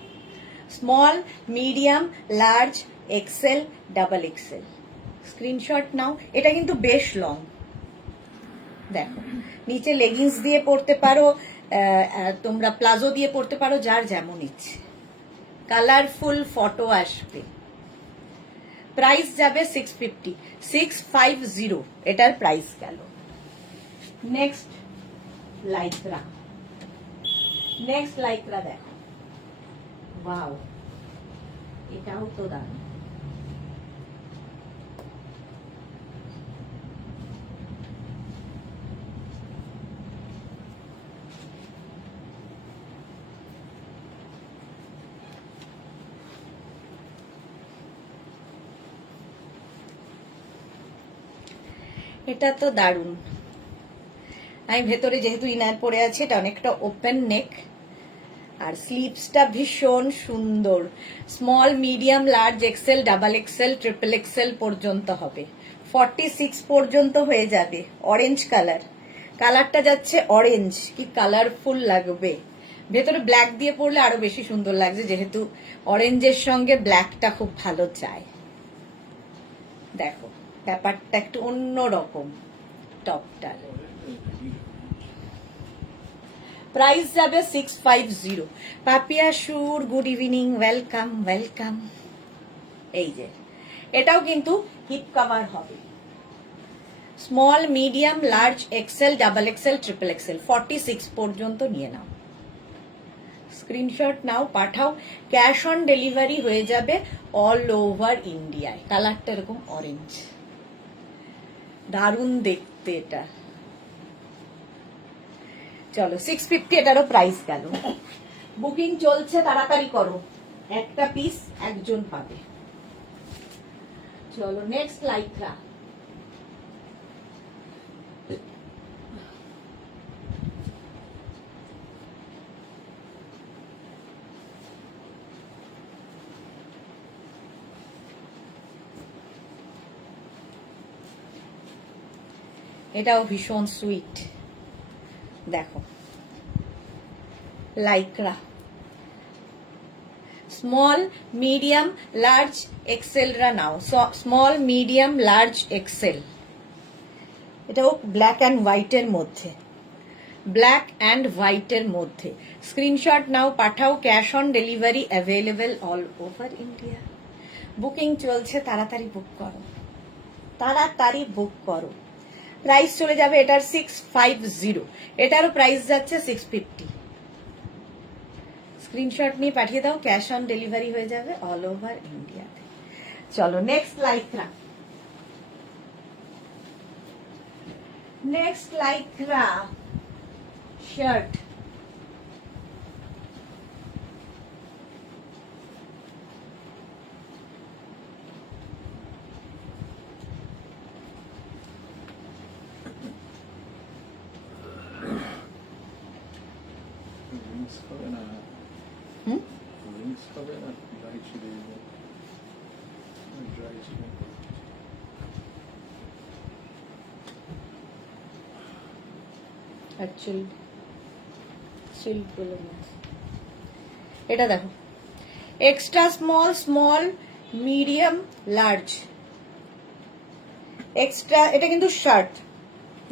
small, medium, large, XL, double XL. Screenshot নাও। এটা কিন্তু বেশ লং। দেখো, নিচে লেগিংস দিয়ে পরতে পারো, তোমরা প্লাজো দিয়ে পরতে পারো, যার যেমন ইচ্ছে। কালারফুল ফটো আসবে। প্রাইস যাবে 650, 650 এটার প্রাইস গেল। নেক্সট লাইক্রা, নেক্সট লাইক্রা দেখো, ওয়াও, এটাও তো দারুণ। এটা তো দারুণ। আমি ভেতরে যেহেতু ইনার পরে আছে, এটা অনেকটা ওপেন নেক, আর স্লিভসটা ভীষণ সুন্দর। Small, medium, large, XL, double XL, triple XL পর্যন্ত হবে। 46 পর্যন্ত হয়ে যাবে। অরেঞ্জ কালার, কালারটা যাচ্ছে অরেঞ্জ, কি কালারফুল লাগবে। ভেতরে ব্ল্যাক দিয়ে পরলে আরো বেশি সুন্দর লাগছে, যেহেতু অরেঞ্জের সঙ্গে ব্ল্যাকটা খুব ভালো যায়। দেখো, ব্যাপারটা একটু অন্যরকম টপটা। প্রাইস যাবে 650। পাপিয়া সুর, গুড ইভিনিং, ওয়েলকাম ওয়েলকাম। এই যে, এটাও কিন্তু হিপ কভার হবে। Small, medium, large, XL, double XL, triple XL, 46 পর্যন্ত নিয়ে নাও। স্ক্রিনশট নাও, পাঠাও। ক্যাশ অন ডেলিভারি হয়ে যাবে অল ওভার ইন্ডিয়ায়। কালারটা এরকম অরেঞ্জ, দারুণ দেখতে এটা। চলো 650 এটারও প্রাইস গেল। বুকিং চলছে, তাড়াতাড়ি করো, একটা পিস একজন পাবে। চলো নেক্সট লাইক্রা। এটাও ভীষণ সুইট, দেখো লাইক্রা, স্মল মিডিয়াম লার্জ এক্সেলরা নাও, স্মল মিডিয়াম লার্জ এক্সেল। এটাও ব্ল্যাক অ্যান্ড হোয়াইটের মধ্যে, ব্ল্যাক অ্যান্ড হোয়াইটের মধ্যে। স্ক্রিনশট নাও, পাঠাও, cash on delivery available all over India. Booking চলছে, তাড়াতাড়ি বুক করো, তাড়াতাড়ি বুক করো। প্রাইস চলে যাবে এটার 650, এটারও প্রাইস যাচ্ছে 650। স্ক্রিনশট নিয়ে পাঠিয়ে দাও, ক্যাশ অন ডেলিভারি হয়ে যাবে অল ওভার ইন্ডিয়াতে। চলো next Lycra, next Lycra shirt. Actually silk গুলো না, এটা দেখো extra small, small medium large extra, এটা কিন্তু shirt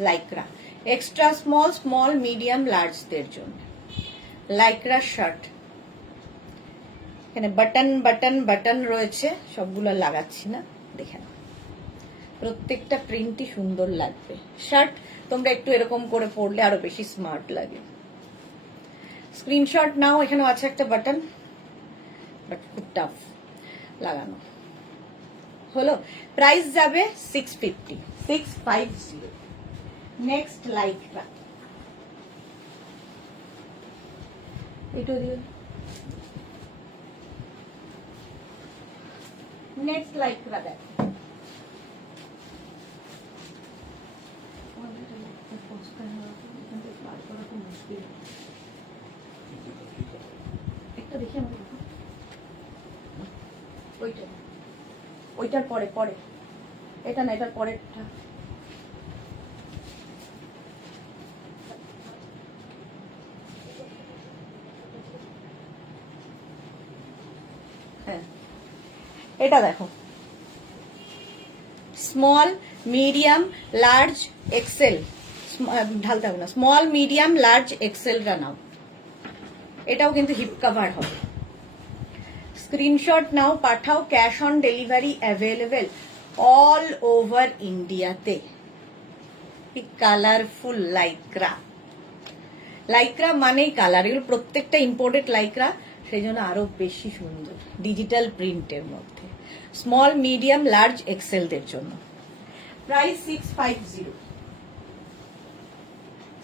Lycra, extra small, small medium লার্জদের জন্য লাইক্রা শার্ট। এখানে বাটন বাটন বাটন রয়েছে, সবগুলো লাগাচ্ছি না, দেখে নাও। প্রত্যেকটা প্রিন্টই সুন্দর লাগবে। শার্ট তোমরা একটু এরকম করে পরলে আরো বেশি স্মার্ট লাগে। স্ক্রিনশট নাও, এখানেও আছে একটা বাটন, বাট খুব টাফ লাগানো। হলো, প্রাইস যাবে 650, 650। নেক্সট লাইক্রা, এটা দিও। নেক্সট লাইক্রা দেখো, একটা দেখি আমাকে, ওইটা, ওইটার পরে পরে, এটা না, এটার পরেরটা। হ্যাঁ, এটা দেখো স্মল মিডিয়াম লার্জ এক্সেল, ঢালতে হবে না, স্মল মিডিয়াম লার্জ এক্সেলরা নাও। এটাও কিন্তু হিপ কভার হবে। স্ক্রিনশট নাও, পাঠাও, cash on delivery available all over ইন্ডিয়াতে। কালারফুল লাইক্রা, লাইক্রা মানেই কালার, এগুলো প্রত্যেকটা ইম্পোর্টেড লাইক্রা, সেই জন্য আরো বেশি সুন্দর, ডিজিটাল প্রিন্টের মধ্যে, স্মল মিডিয়াম লার্জ এক্সেলদের জন্য। প্রাইস 650,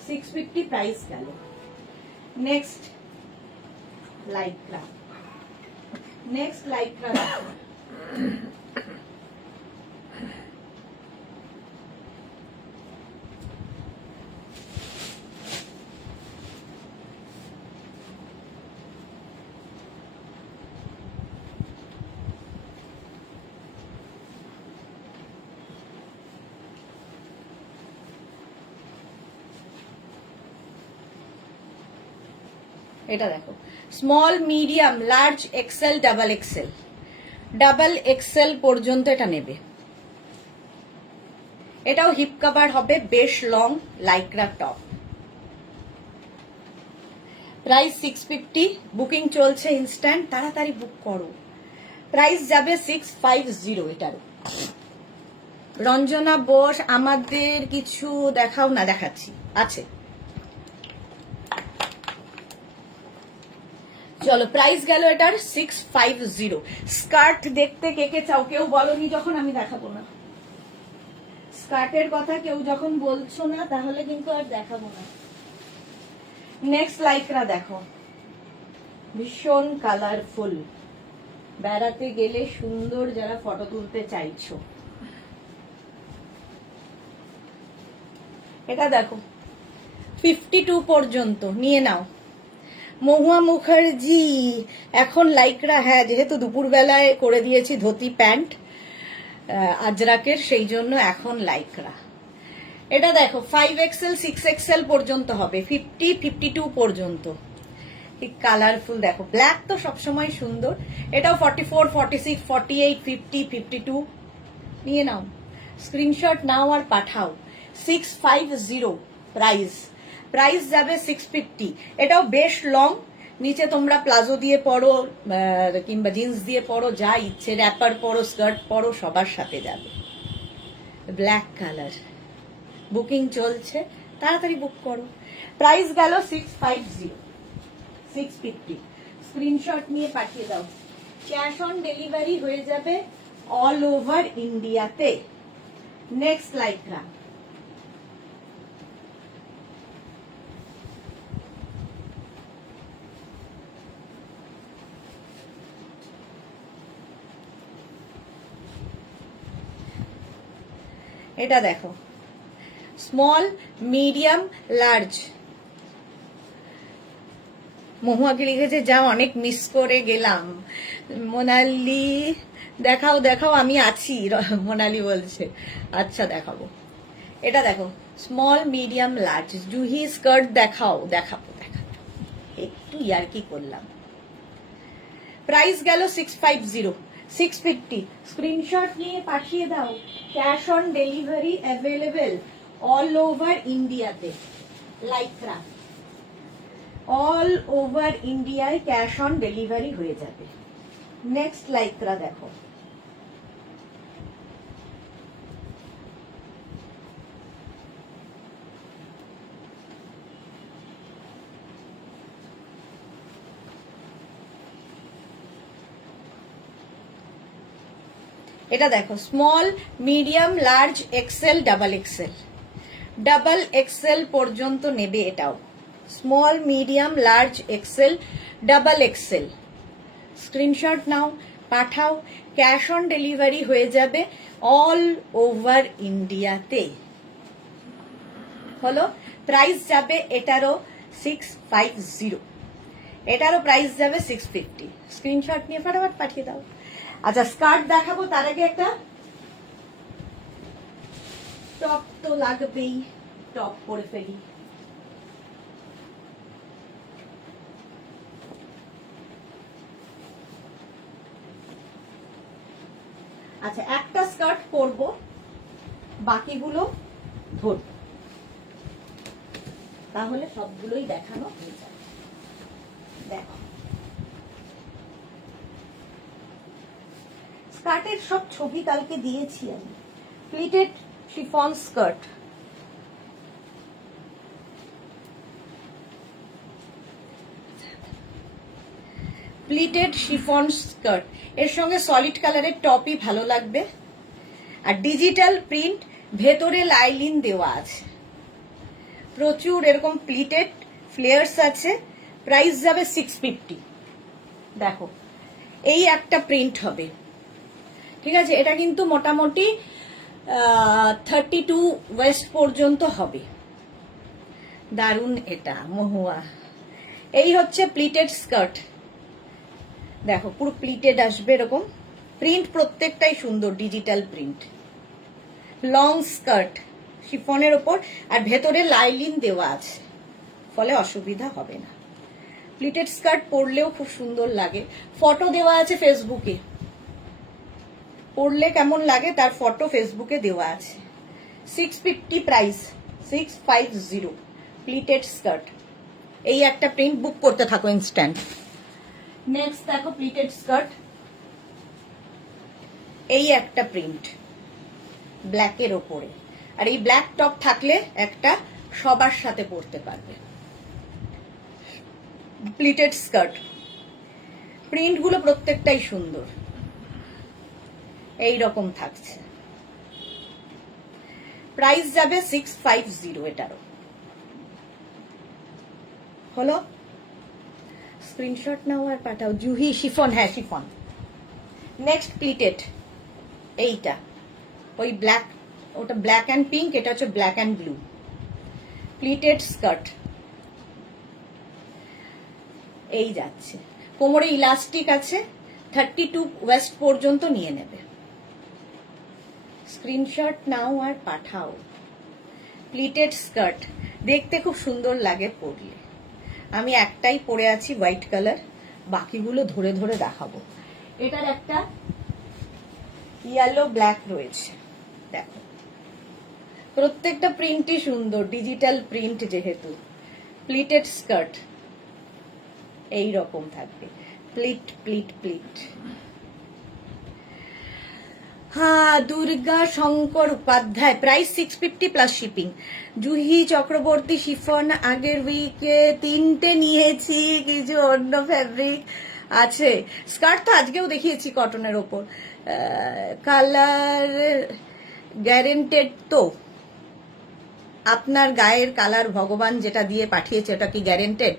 650 প্রাইস গেল। নেক্সট লাইক্রা, নেক্সট লাইক্রা এটা দেখো small medium large XL double XL, double XL পর্যন্ত এটা নেবে। এটাও হিপ কভার হবে, বেশ long lycra top. Price 650, booking চলছে ইনস্ট্যান্ট, তাড়াতাড়ি বুক করো। প্রাইস যাবে 650 এটারও। রঞ্জনা বোস, আমাদের কিছু দেখাও না, দেখাচ্ছি, আছে। চলো, প্রাইস গেল এটার 650। স্কার্ট দেখতে কে কে চাও? কেউ বলনি যখন আমি দেখাবো না। স্কার্টের কথা কেউ যখন বলছো না, তাহলে কিন্তু আর দেখাবো না। নেক্সট লাইক্রা দেখো, ভীষণ কালারফুল, বেড়াতে গেলে সুন্দর যারা ফটো তুলতে চাইছো। এটা দেখো 52 পর্যন্ত নিয়ে নাও। মহুয়া মুখার্জি, এখন লাইক্রা, হ্যাঁ যেহেতু দুপুরবেলায় করে দিয়েছি ধুতি প্যান্ট আজরাকের, সেই জন্য এখন লাইক্রা। এটা দেখো 5XL 6XL পর্যন্ত হবে, 50 52 পর্যন্ত। কালারফুল দেখো, ব্ল্যাক তো সবসময় সুন্দর। এটাও 44 46 48 50 52 নিয়ে নাও, স্ক্রিনশট নাও আর পাঠাও। 650 প্রাইস, প্রাইস যাবে 650। এটাও বেশ লং, নিচে তোমরা প্লাজো দিয়ে পরো কিংবা জিন্স দিয়ে পরো, যা ইচ্ছে, র্যাপার পরো, স্কার্ট পরো, সবার সাথে যাবে। ব্ল্যাক কালার, বুকিং চলছে, তাড়াতাড়ি বুক করো। প্রাইস গেল 650 650। স্ক্রিনশট নিয়ে পাঠিয়ে দাও। ক্যাশ অন ডেলিভারি হয়ে যাবে অল ওভার ইন্ডিয়াতে। নেক্সট লাইক্রা, এটা দেখো স্মল মিডিয়াম লার্জ। মহুয়াকে লিখেছে যা অনেক মিস করে গেলাম। মোনালি দেখাও দেখাও, আমি আছি, মোনালি বলছে। আচ্ছা দেখাবো। এটা দেখো small medium large, Juhi skirt দেখাও। দেখাবো দেখাবো, একটু ইয়ার্কি করলাম। প্রাইস গেল 650 650। স্ক্রিনশট নিয়ে পাঠিয়ে দাও। Cash on delivery available all over ইন্ডিয়াতে। লাইক্রা অল ওভার ইন্ডিয়ায় ক্যাশ অন ডেলিভারি হয়ে যাবে। নেক্সট লাইক্রা দেখো, এটা দেখো small medium large XL double XL, double XL পর্যন্ত নেবে এটাও। Small medium large XL double XL. Screenshot নাও পাঠাও। ক্যাশ অন ডেলিভারি হয়ে যাবে অল ওভার ইন্ডিয়াতে। হলো, প্রাইস যাবে এটারও 650, এটারও প্রাইস যাবে 650। স্ক্রিনশট নিয়ে ফটাফট পাঠিয়ে দাও। আচ্ছা স্কার্ট দেখাবো, তার আগে একটা টপ তো লাগবেই, টপ পরে ফেলি। আচ্ছা একটা স্কার্ট পরবো, বাকিগুলো ধরব, তাহলে সবগুলোই দেখানো হয়ে যাবে। দেখো স্কার্টের সব ছবি কালকে দিয়েছি আমি। Pleated chiffon skirt, pleated chiffon skirt, এর সঙ্গে সলিড কালারের টপই ভালো লাগবে। আর ডিজিটাল প্রিন্ট, ভেতরে লাইলিন দেওয়া আছে, প্রচুর এরকম প্লিটেড ফ্লেয়ার্স আছে। প্রাইস যাবে 650। দেখো এই একটা প্রিন্ট হবে, ঠিক আছে। এটা কিন্তু মোটামুটি 32 ওয়েস্ট পর্যন্ত হবে। দারুন এটা মহুয়া। এই হচ্ছে প্লিটেড স্কার্ট, দেখো পুরো প্লিটেড আসবে এরকম। প্রিন্ট প্রত্যেকটাই সুন্দর, ডিজিটাল প্রিন্ট। লং স্কার্ট শিফনের ওপর, আর ভেতরে লাইলিন দেওয়া আছে, ফলে অসুবিধা হবে না। প্লিটেড স্কার্ট পরলেও খুব সুন্দর লাগে। ফটো দেওয়া আছে ফেসবুকে, পরলে কেমন লাগে তার ফটো ফেসবুকে দেওয়া আছে। 650 প্রাইস, 650 প্লিটেড স্কার্ট। এই একটা প্রিন্ট, বুক করতে থাকো ইনস্ট্যান্ট। নেক্সট দেখো প্লিটেড স্কার্ট, এই একটা প্রিন্ট ব্ল্যাকের ওপরে, আর এই ব্ল্যাক টপ থাকলে একটা সবার সাথে পরতে পারবে। প্লিটেড স্কার্ট, প্রিন্টগুলো প্রত্যেকটাই সুন্দর, এই রকম থাকছে। প্রাইস যাবে 650 এটারও। হলো, স্ক্রিনশট নাও আর পাঠাও। জুহি শিফন, হ্যাঁ শিফন। নেক্সট প্লিটেড, এইটা ওই ব্ল্যাক, ওটা ব্ল্যাক অ্যান্ড পিঙ্ক, এটা হচ্ছে black and blue. Pleated skirt, এই যাচ্ছে, কোমরে ইলাস্টিক আছে, 32 ওয়েস্ট পর্যন্ত নিয়ে নেবে। স্ক্রিনশট নাও আর পাঠাও। প্লিটেড স্কার্ট, দেখতে খুব সুন্দর লাগে পরলে। আমি একটাই পরে আছি হোয়াইট কালার, বাকিগুলো ধরে ধরে দেখাবো। এটার একটা ইয়েলো ব্ল্যাক রয়েছে, দেখো প্রত্যেকটা প্রিন্টই সুন্দর, ডিজিটাল প্রিন্ট যেহেতু। প্লিটেড স্কার্ট এই রকম থাকবে, প্লিট প্লিট প্লিট। হ্যাঁ, Durga Shankar Upadhyay, price 650 plus shipping. Juhi Chakraborty chiffon, আগের উইকে 3টে নিয়েছি, কিছু অন্য ফ্যাব্রিক আছে। স্কার্ট তো আজকেও দেখিয়েছি কটনের ওপর। কালার গ্যারেন্টেড তো? আপনার গায়ের কালার ভগবান যেটা দিয়ে পাঠিয়েছে ওটা কি গ্যারেন্টেড?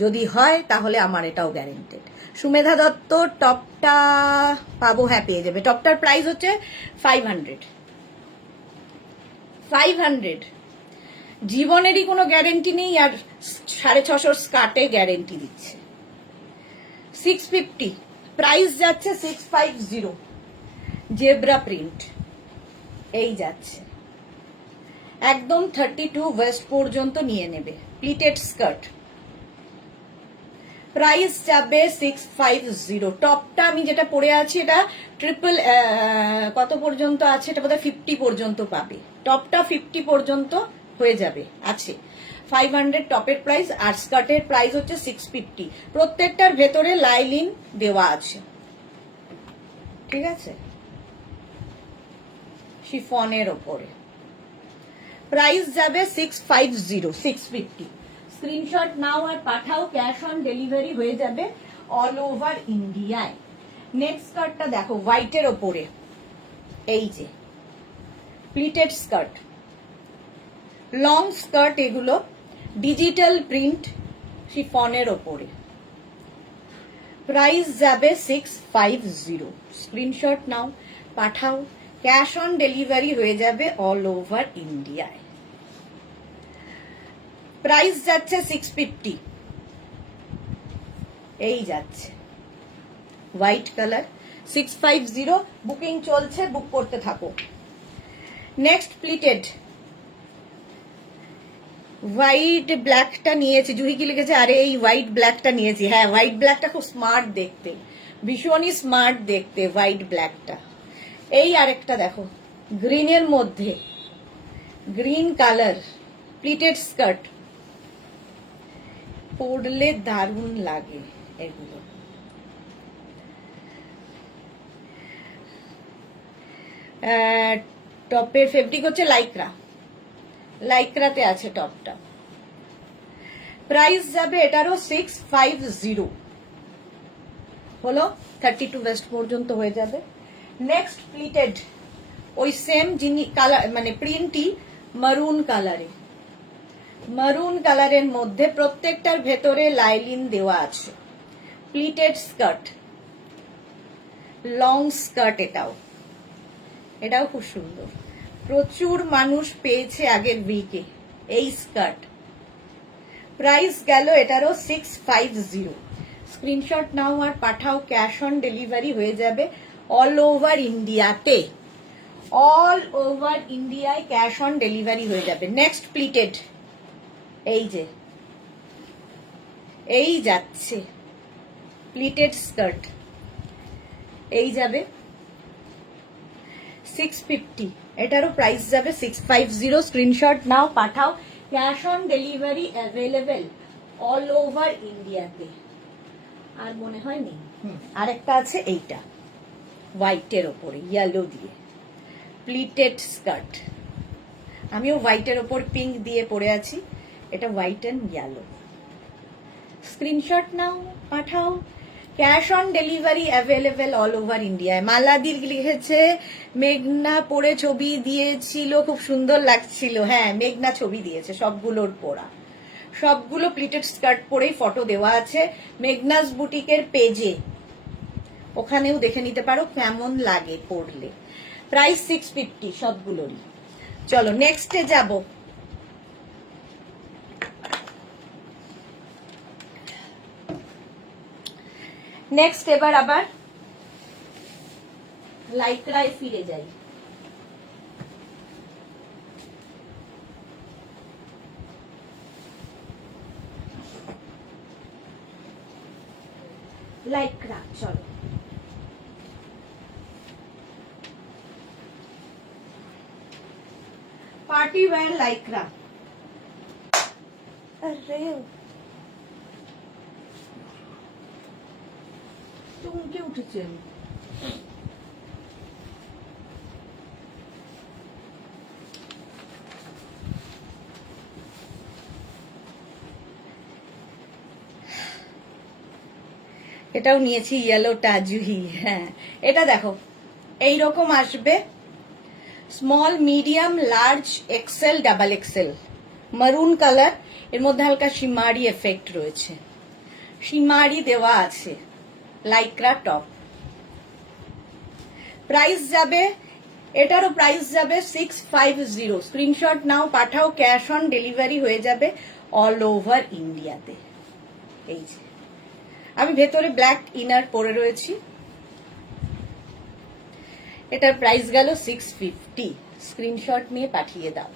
যদি হয় তাহলে আমার এটাও গ্যারেন্টেড। সুমেধা দত্ত, টপটা পাবো? হ্যাঁ, পেয়ে যাবে। টপটার প্রাইস হচ্ছে 500। জীবনেরই কোনো গ্যারেন্টি নেই, আর 650 স্কার্টে গ্যারেন্টি দিচ্ছে। 650 প্রাইস যাচ্ছে, 650। জেব্রা প্রিন্ট এই যাচ্ছে, একদম 32 ওয়েস্ট পর্যন্ত নিয়ে নেবে। প্লিটেড স্কার্ট, প্রাইস যাবে 650। টপটা আমি যেটা পরে আছি এটা ট্রিপল, কত পর্যন্ত আছে এটা বোধহয় 50 পর্যন্ত পাবে। টপটা 50 পর্যন্ত হয়ে যাবে, আছে। 500 টপের প্রাইস, আর স্কার্টের প্রাইস হচ্ছে 650। প্রত্যেকটার ভেতরে লাইলিন দেওয়া আছে, ঠিক আছে, শিফনের ওপরে। প্রাইস যাবে 650। স্ক্রিনশট নাও আর পাঠাও, ক্যাশ অন ডেলিভারি হয়ে যাবে অল ওভার ইন্ডিয়ায়। নেক্সট স্কার্টটা দেখো, হোয়াইটের ওপরে, এই যে প্লিটেড স্কার্ট, লং স্কার্ট, এগুলো ডিজিটাল প্রিন্ট শিফনের ওপরে। প্রাইস যাবে 650। স্ক্রিনশট নাও পাঠাও, ক্যাশ অন ডেলিভারি হয়ে যাবে অল ওভার ইন্ডিয়ায়। প্রাইস যাচ্ছে 650, এই যাচ্ছে হোয়াইট কালার 650। বুকিং চলছে, বুক করতে থাকো। নেক্সট প্লিটেড হোয়াইট ব্ল্যাকটা নিয়েছি। জুহি কি লিখেছে? আরে এই হোয়াইট ব্ল্যাকটা নিয়েছি। হ্যাঁ, হোয়াইট ব্ল্যাকটা খুব স্মার্ট দেখতে, ভীষণই স্মার্ট দেখতে হোয়াইট ব্ল্যাকটা। এই আরেকটা দেখো, গ্রিনের মধ্যে, গ্রিন কালার, প্লিটেড স্কার্ট, পরলে দারুণ লাগে এগুলো। টপের ফেব্রিক হচ্ছে লাইক্রা, লাইক্রাতে আছে টপটা। প্রাইস যাবে এটারও 650, হলো 32 ওয়েস্ট পর্যন্ত হয়ে যাবে। নেক্সট প্লিটেড, ওই সেম কালার, মানে প্রিন্টই মারুন কালারে, মারুন কালারের মধ্যে প্রত্যেকটার ভেতরে লাইলিন দেওয়া আছে। প্লিটেড স্কার্ট, লং স্কার্ট, এটাও খুব সুন্দর। প্রচুর মানুষ পেয়েছে আগের উইকে এই স্কার্ট। প্রাইস গেল এটারও 650। স্ক্রিনশট নাও আর পাঠাও, ক্যাশ অন ডেলিভারি হয়ে যাবে অল ওভার ইন্ডিয়াতে। অল ওভার ইন্ডিয়ায় ক্যাশ অন ডেলিভারি হয়ে যাবে। নেক্সট প্লিটেড, এই যে এই যাচ্ছে প্লিটেড স্কার্ট, এই যাবে 650। এটারও প্রাইস যাবে 650। স্ক্রিনশট নাও পাঠাও, cash on delivery available all over ইন্ডিয়াতে। আর মনে হয় নেই। আরেকটা আছে এইটা হোয়াইটের ওপরে ইয়েলো দিয়ে, প্লিটেড স্কার্ট। আমিও হোয়াইটের ওপর পিঙ্ক দিয়ে পরে আছি, এটা হোয়াইট এন্ড ইয়েলো। স্ক্রিনশট নাও পাঠাও, cash on delivery available all over ইন্ডিয়ায়। মালাদির লিখেছে মেঘনা পরে ছবি দিয়েছিল, খুব সুন্দর লাগছিল। হ্যাঁ, মেঘনা ছবি দিয়েছে, সবগুলোর পরা, সবগুলো প্লিটেড স্কার্ট পরেই ফটো দেওয়া আছে মেঘনাস বুটিকের পেজে, ওখানেও দেখে নিতে পারো কেমন লাগে পরলে। প্রাইস 650 সবগুলোরই। চলো নেক্সটে যাব। নেক্সট এবার আবার লাইক্রায় ফিরে যাই। লাইক্রা, চলো পার্টি ওয়্যার লাইক্রা। আরে চমকে উঠেছে। এটাও নিয়েছি ইয়েলোটা জুহি। হ্যাঁ, এটা দেখো এইরকম আসবে, small medium large XL double Excel, মারুন কালার, এর মধ্যে হালকা শিমারি এফেক্ট রয়েছে, শিমারি দেওয়া আছে, লাইক্রা টপ। প্রাইস যাবে, এটারও প্রাইস যাবে 650। স্ক্রিনশট নাও, পাঠাও, ক্যাশ অন ডেলিভারি হয়ে যাবে অল ওভার ইন্ডিয়াতে। এই যে আমি ভেতরে ব্ল্যাক ইনার পরে রয়েছি, এটার প্রাইস গেল 650। স্ক্রিনশট নিয়ে পাঠিয়ে দাও,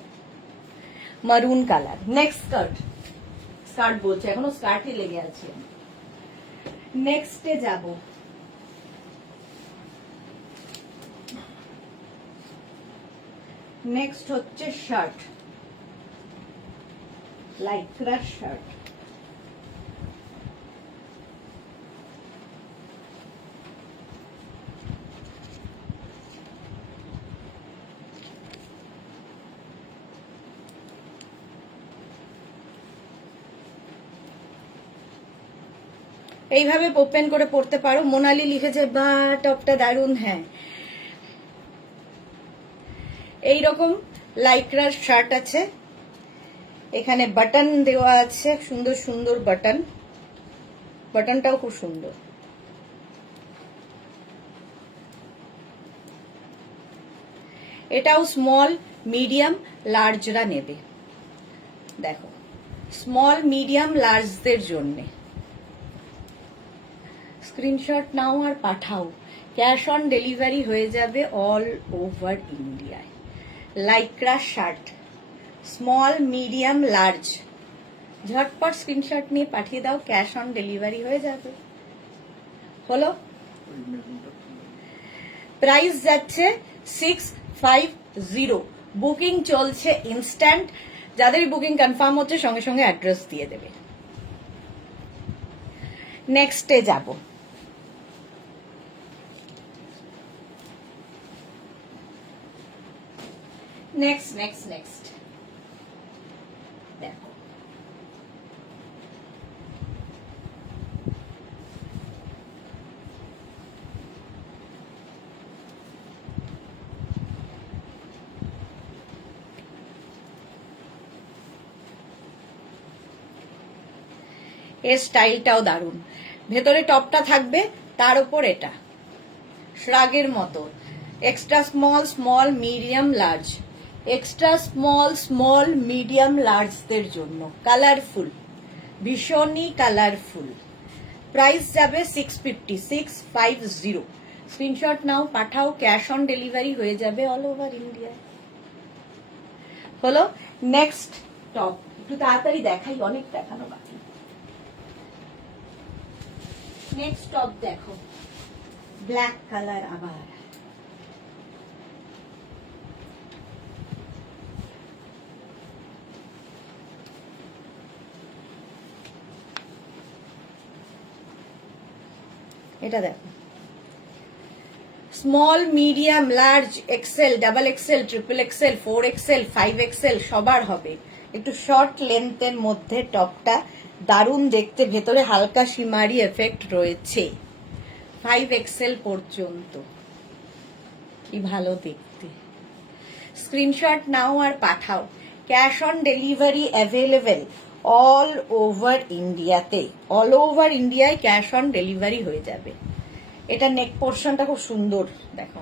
মারুন কালার। নেক্সট স্কার্ট, স্কার্ট বলছে এখনো স্কার্টই লেগে আছে। নেক্সটে যাব, নেক্সট হচ্ছে শার্ট, লাইক্রা শার্ট। এইভাবে ওপেন করে পড়তে পারো। মোনালি লিখেছে বা টপটা দারুন। হ্যাঁ, এইরকম লাইক্রার শার্ট আছে, এখানে বাটন দেওয়া আছে, সুন্দর সুন্দর বাটন, বাটনটাও খুব সুন্দর। এটাও স্মল মিডিয়াম লার্জরা নেবে, দেখো স্মল মিডিয়াম লার্জদের জন্যে। স্ক্রিনশট নাও আর পাঠাও, ক্যাশ অন ডেলিভারি হয়ে যাবে অল ওভার ইন্ডিয়ায়। Lycra shirt, small medium large, ঝটপট স্ক্রিনশট নিয়ে পাঠিয়ে দাও, ক্যাশ অন ডেলিভারি হয়ে যাবে। হলো, প্রাইস যাচ্ছে 650। বুকিং চলছে ইনস্ট্যান্ট, যাদের বুকিং কনফার্ম হচ্ছে সঙ্গে সঙ্গে অ্যাড্রেস দিয়ে দেবে। নেক্সটে যাব, নেক্সট নেক্সট নেক্সট দেখো, এর স্টাইলটাও দারুণ। ভেতরে টপটা থাকবে, তার উপর এটা শ্রাগের মতো, extra small, small medium large, extra small small medium লার্জদের জন্য, কালারফুল, ভীষণই কালারফুল। প্রাইস যাবে 650, 650। স্ক্রিনশট নাও, পাঠাও, ক্যাশ অন ডেলিভারি হয়ে যাবে অল ওভার ইন্ডিয়া। হলো, নেক্সট টপ, একটু তাড়াতাড়ি দেখাই, অনেক দেখানো বাকি। নেক্সট টপ দেখো, ব্ল্যাক কালার আবার, এটা দেখো small medium large XL double XL triple XL 4XL 5XL সবার হবে। একটু শর্ট লেন্থের মধ্যে টপটা দারুণ দেখতে, ভেতরে হালকা শিমারি এফেক্ট রয়েছে, 5XL পর্যন্ত, কি ভালো দেখতে। স্ক্রিনশট নাও আর পাঠাও, cash on delivery available all over ইন্ডিয়াতে, অল ওভার ইন্ডিয়ায় ক্যাশ অন ডেলিভারি হয়ে যাবে। এটা নেক পোর্শনটা খুব সুন্দর, দেখো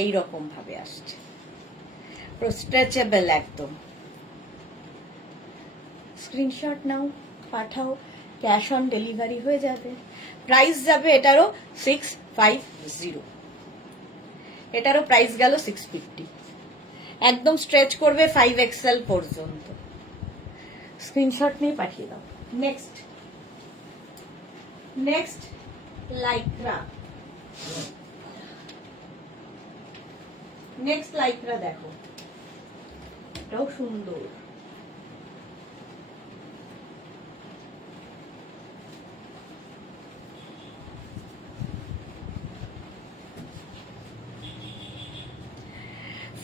এই রকম ভাবে আসছে, স্ট্রেচেবল একদম। স্ক্রিনশট নাও, পাঠাও, ক্যাশ অন ডেলিভারি হয়ে যাবে। প্রাইস যাবে এটারও 650, এটারও প্রাইস গেল 650। একদম স্ট্রেচ করবে 5XL পর্যন্ত। স্ক্রিনশট নিয়ে পাঠিয়ে দাও। Next next Lycra. Next Lycra দেখো, এটাও সুন্দর।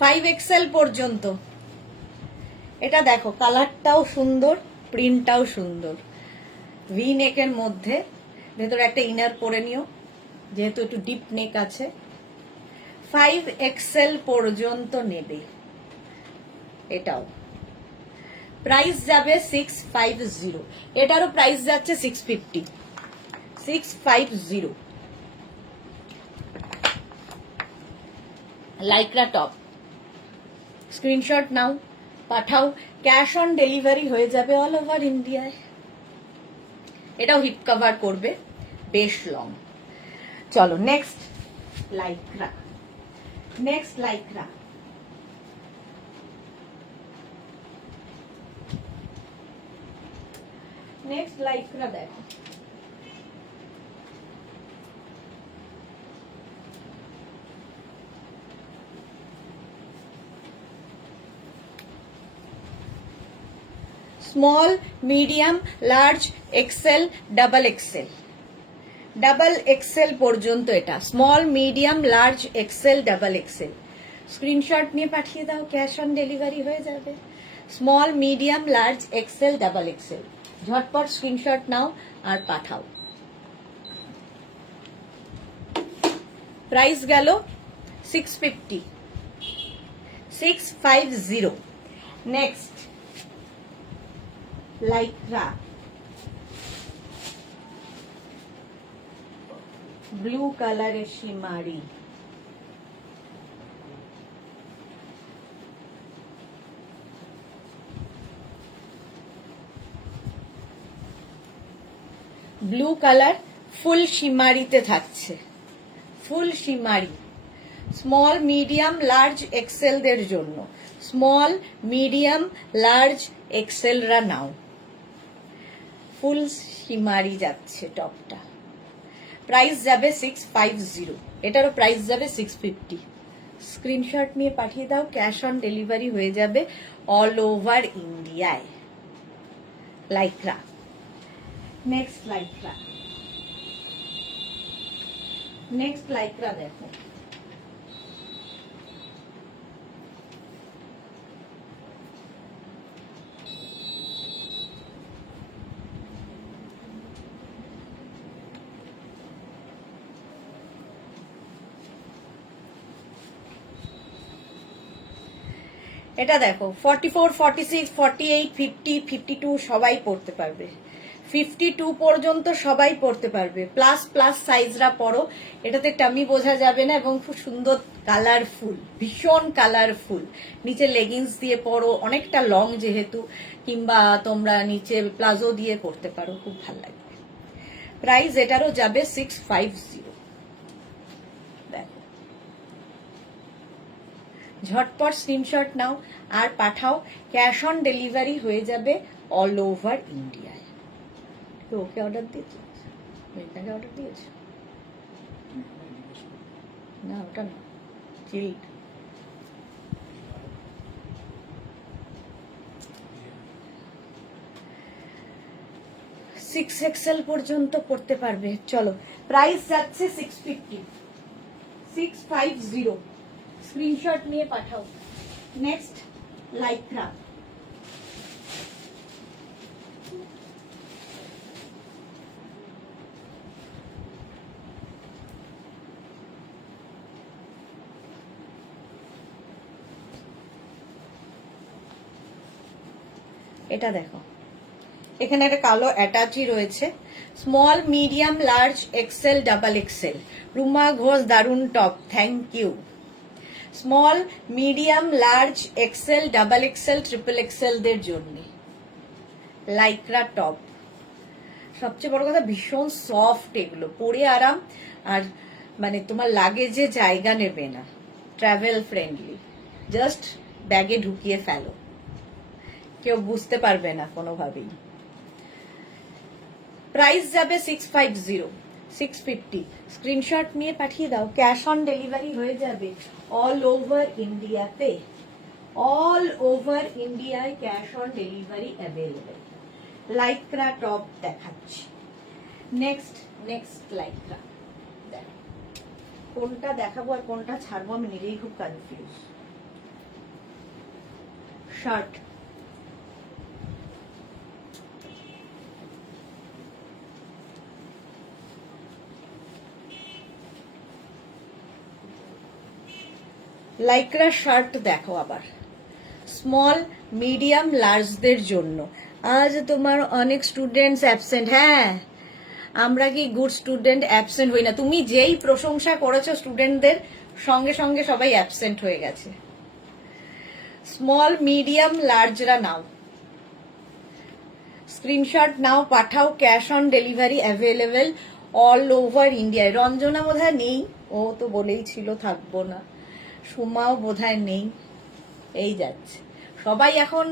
ফাইভ এক্সেল পর্যন্ত। এটা দেখো, কালারটাও সুন্দর, প্রিন্টটাও সুন্দর। ভি নেকের মধ্যে ভেতরে একটা ইনার পরে নিও, যেহেতু একটু ডিপ নেক আছে। 5 এক্সেল পর্যন্ত নেবে। এটাও প্রাইস যাবে 650। এটারও প্রাইস যাচ্ছে 650। 650 লাইক্রা টপ। স্ক্রিনশট নাও, পাঠাও। ক্যাশ অন ডেলিভারি হয়ে যাবে অল ওভার ইন্ডিয়ায়। এটাও হিপ কভার করবে, বেশ লং। চলো next Lycra. Next Lycra, next Lycra দেখো। Small, medium, large, XL, double XL. Double XL পর্যন্ত এটা। Small, medium, large, XL, double XL. Screenshot নিয়ে পাঠিয়ে দাও, ক্যাশ অন ডেলিভারি হয়ে যাবে। Small, medium, large, XL, double XL. ঝটপট স্ক্রিনশট নাও আর পাঠাও। প্রাইস গেল 650। 650। নেক্সট লাইক্রা, ব্লু কালারের শিমারি। ব্লু কালার ফুল শিমারিতে থাকছে, ফুল শিমারি। স্মল, মিডিয়াম, লার্জ, এক্সেলদের জন্য। স্মল, মিডিয়াম, লার্জ, এক্সেলরা নাও। ফুল শিমারি যাচ্ছে টপটা। প্রাইস যাবে 650। এটারও প্রাইস যাবে 650। স্ক্রিনশট নিয়ে পাঠিয়ে দাও, ক্যাশ অন ডেলিভারি হয়ে যাবে অল ওভার ইন্ডিয়ায়। Lycra. Next Lycra. Next Lycra দেখো। এটা দেখো, 44, 46, 48, 50, 52 সবাই পড়তে পারবে। 52 পর্যন্ত সবাই পড়তে পারবে। প্লাস প্লাস সাইজরা পড়ো, এটাতে টামি বোঝা যাবে না এবং খুব সুন্দর কালারফুল, ভীষণ কালারফুল। নিচে লেগিংস দিয়ে পড়ো, অনেকটা লং যেহেতু, কিংবা তোমরা নিচে প্লাজো দিয়ে পড়তে পারো, খুব ভালো লাগবে। প্রাইস এটারও যাবে 650। দেখো, ঝটপট স্ক্রিনশট নাও আর পাঠাও, ক্যাশ অন ডেলিভারি হয়ে যাবে অল ওভার ইন্ডিয়ায়। ওকে অর্ডার দিয়েছে, মেঘনাকে অর্ডার দিয়েছে না? ওটা না, চিল্ড। 6 এক্সেল পর্যন্ত পড়তে পারবে। চলো, প্রাইস যাচ্ছে 650। 650। স্ক্রিনশট নিয়ে পাঠাও। Next Lycra. এটা দেখো, এখানে একটা কালো অ্যাটাচি রয়েছে। Small, medium, large, XL, double XL. Ruma Ghosh, দারুন top, thank you. Small, medium, large, XL, double XL, triple XL দের জন্য লাইক্রা টপ। সবচেয়ে বড় কথা, ভীষণ সফট এগুলো, পরে আরাম। আর মানে তোমার লাগেজে জায়গা নেবে না, ট্রাভেল ফ্রেন্ডলি। জাস্ট ব্যাগে ঢুকিয়ে ফেলো, কেউ বুঝতে পারবে না কোনোভাবেই। প্রাইস যাবে 650। 650 স্ক্রিনশট নিয়ে পাঠিয়ে দাও, ক্যাশ অন ডেলিভারি হয়ে যাবে অল ওভার ইন্ডিয়াতে। অল ওভার ইন্ডিয়ায় cash on delivery available. Lycra top দেখাচ্ছি। নেক্সট লাইক্রা, কোনটা দেখাবো আর কোনটা ছাড়বো আমি নিজেই খুব কনফিউজ। শার্ট, লাইক্রা শার্ট দেখো আবার, স্মল মিডিয়াম লার্জদের জন্য। আজ তোমার অনেক স্টুডেন্টস অ্যাবসেন্ট। হ্যাঁ, আমরা কি গুড স্টুডেন্ট অ্যাবসেন্ট হই না? তুমি যেই প্রশংসা করেছো স্টুডেন্টদের, সঙ্গে সঙ্গে সবাই অ্যাবসেন্ট হয়ে গেছে। স্মল মিডিয়াম লার্জরা নাও, স্ক্রিনশট নাও, পাঠাও, cash on delivery available all over ইন্ডিয়ায়। রঞ্জনা বোধহয় নেই, ও তো বলেই ছিল থাকবো না। সুমাও বোধহয় নেই। এই যাচ্ছে সবাই এখন,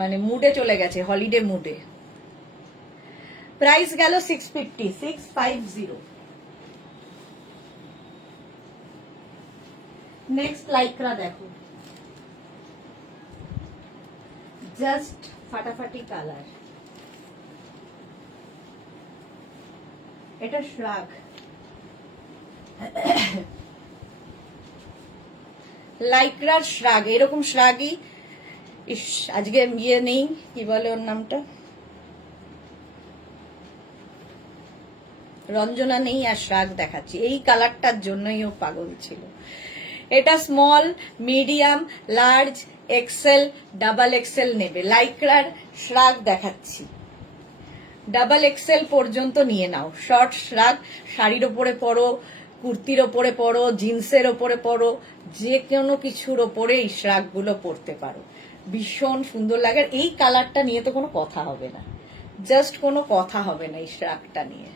মানে মুডে চলে গেছে, হলিডে মুডে। প্রাইস গেল 650, 650। নেক্সট লাইক্রা দেখো, জাস্ট ফাটাফাটি কালার। এটা শ্রাগ, লাইক্রার শ্রাগ, এরকম শ্রাগই। ইস, আজকে ইয়ে নেই, কি বলে ওর নামটা, রঞ্জনা নেই, আর শ্রাগ দেখাচ্ছি। এই কালারটার জন্যই ও পাগল ছিল। এটা small medium large XL double Excel নেবে। লাইক্রার শ্রাগ দেখাচ্ছি, ডাবল এক্সেল পর্যন্ত নিয়ে নাও। শর্ট শ্রাগ, শাড়ির ওপরে পরো, কুর্তির ওপরে পরো, জিন্সের ওপরে পরো, যে কোনো কিছুর ওপরে এই শ্রাগগুলো পরতে পারো, ভীষণ সুন্দর লাগে। এই কালারটা নিয়ে তো কোনো কথা হবে না, জাস্ট কোনো কথা হবে না এই শ্রাগটা নিয়ে।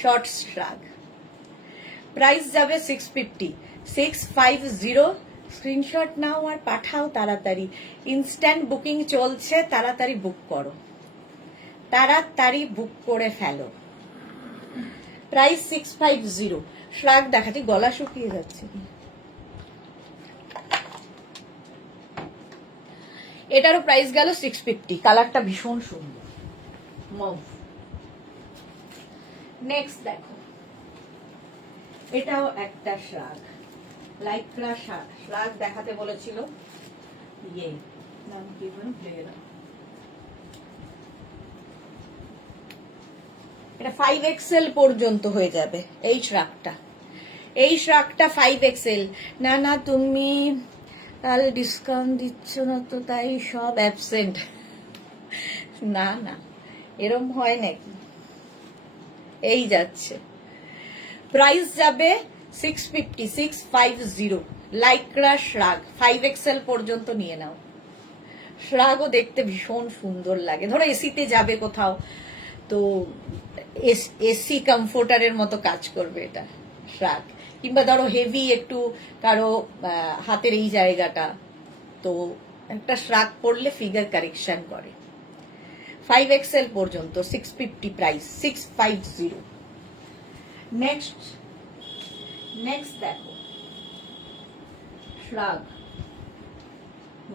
শর্ট শ্রাগ, প্রাইস যাবে 650, 650। স্ক্রিনশট নাও আর পাঠাও তাড়াতাড়ি। ইনস্ট্যান্ট বুকিং চলছে, তাড়াতাড়ি বুক করো, তাড়াতাড়ি বুক করে ফেলো। প্রাইস 650। শ্রাগ দেখাচ্ছি, গলা শুকিয়ে যাচ্ছে। এটারও প্রাইস গেল 650। কালারটা ভীষণ সুন্দর, মভ। নেক্সট দেখো, এটাও একটা শ্রাগ, লাইক্রা শ্রাগ দেখাতে বলেছিল, ইয়ে নাম কি বলে ভুলে গেলাম। এটা 5XL পর্যন্ত হয়ে যাবে এই শ্রাগটা। এই শ্রাগটা 5XL। না না, তুমি তাহলে ডিসকাউন্ট দিচ্ছ না তো, তাই সব অ্যাবসেন্ট। না না, এরম হয় নাকি? এই যাচ্ছে, প্রাইস যাবে 650, 650। লাইক্রা শ্রাগ 5XL পর্যন্ত নিয়ে নাও। শ্রাগও দেখতে ভীষণ সুন্দর লাগে। ধরো এসিতে যাবে কোথাও, তো এসি কমফোর্টারের মতো কাজ করবে এটা শ্রাগ। কিংবা ধরো হেভি একটু কারো হাতের এই জায়গাটা, তো একটা শ্রাগ পরলে ফিগার কারেকশন করে। 5XL পর্যন্ত 650 প্রাইস, 650। নেক্সট দেখো, শ্রাগ,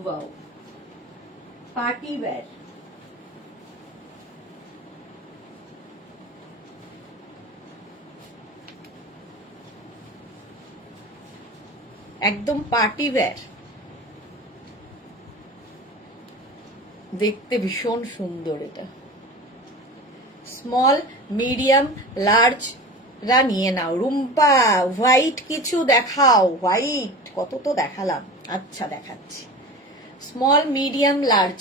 ওয়াও, পার্টি ওয়্যার। একদম পার্টি ওয়্যার, দেখতে ভীষণ সুন্দর। এটা স্মল মিডিয়াম লার্জ রা নিয়ে নাও। রুম্পা, হোয়াইট কিছু দেখাও, হোয়াইট কত তো দেখালাম। আচ্ছা দেখাচ্ছি, স্মল মিডিয়াম লার্জ।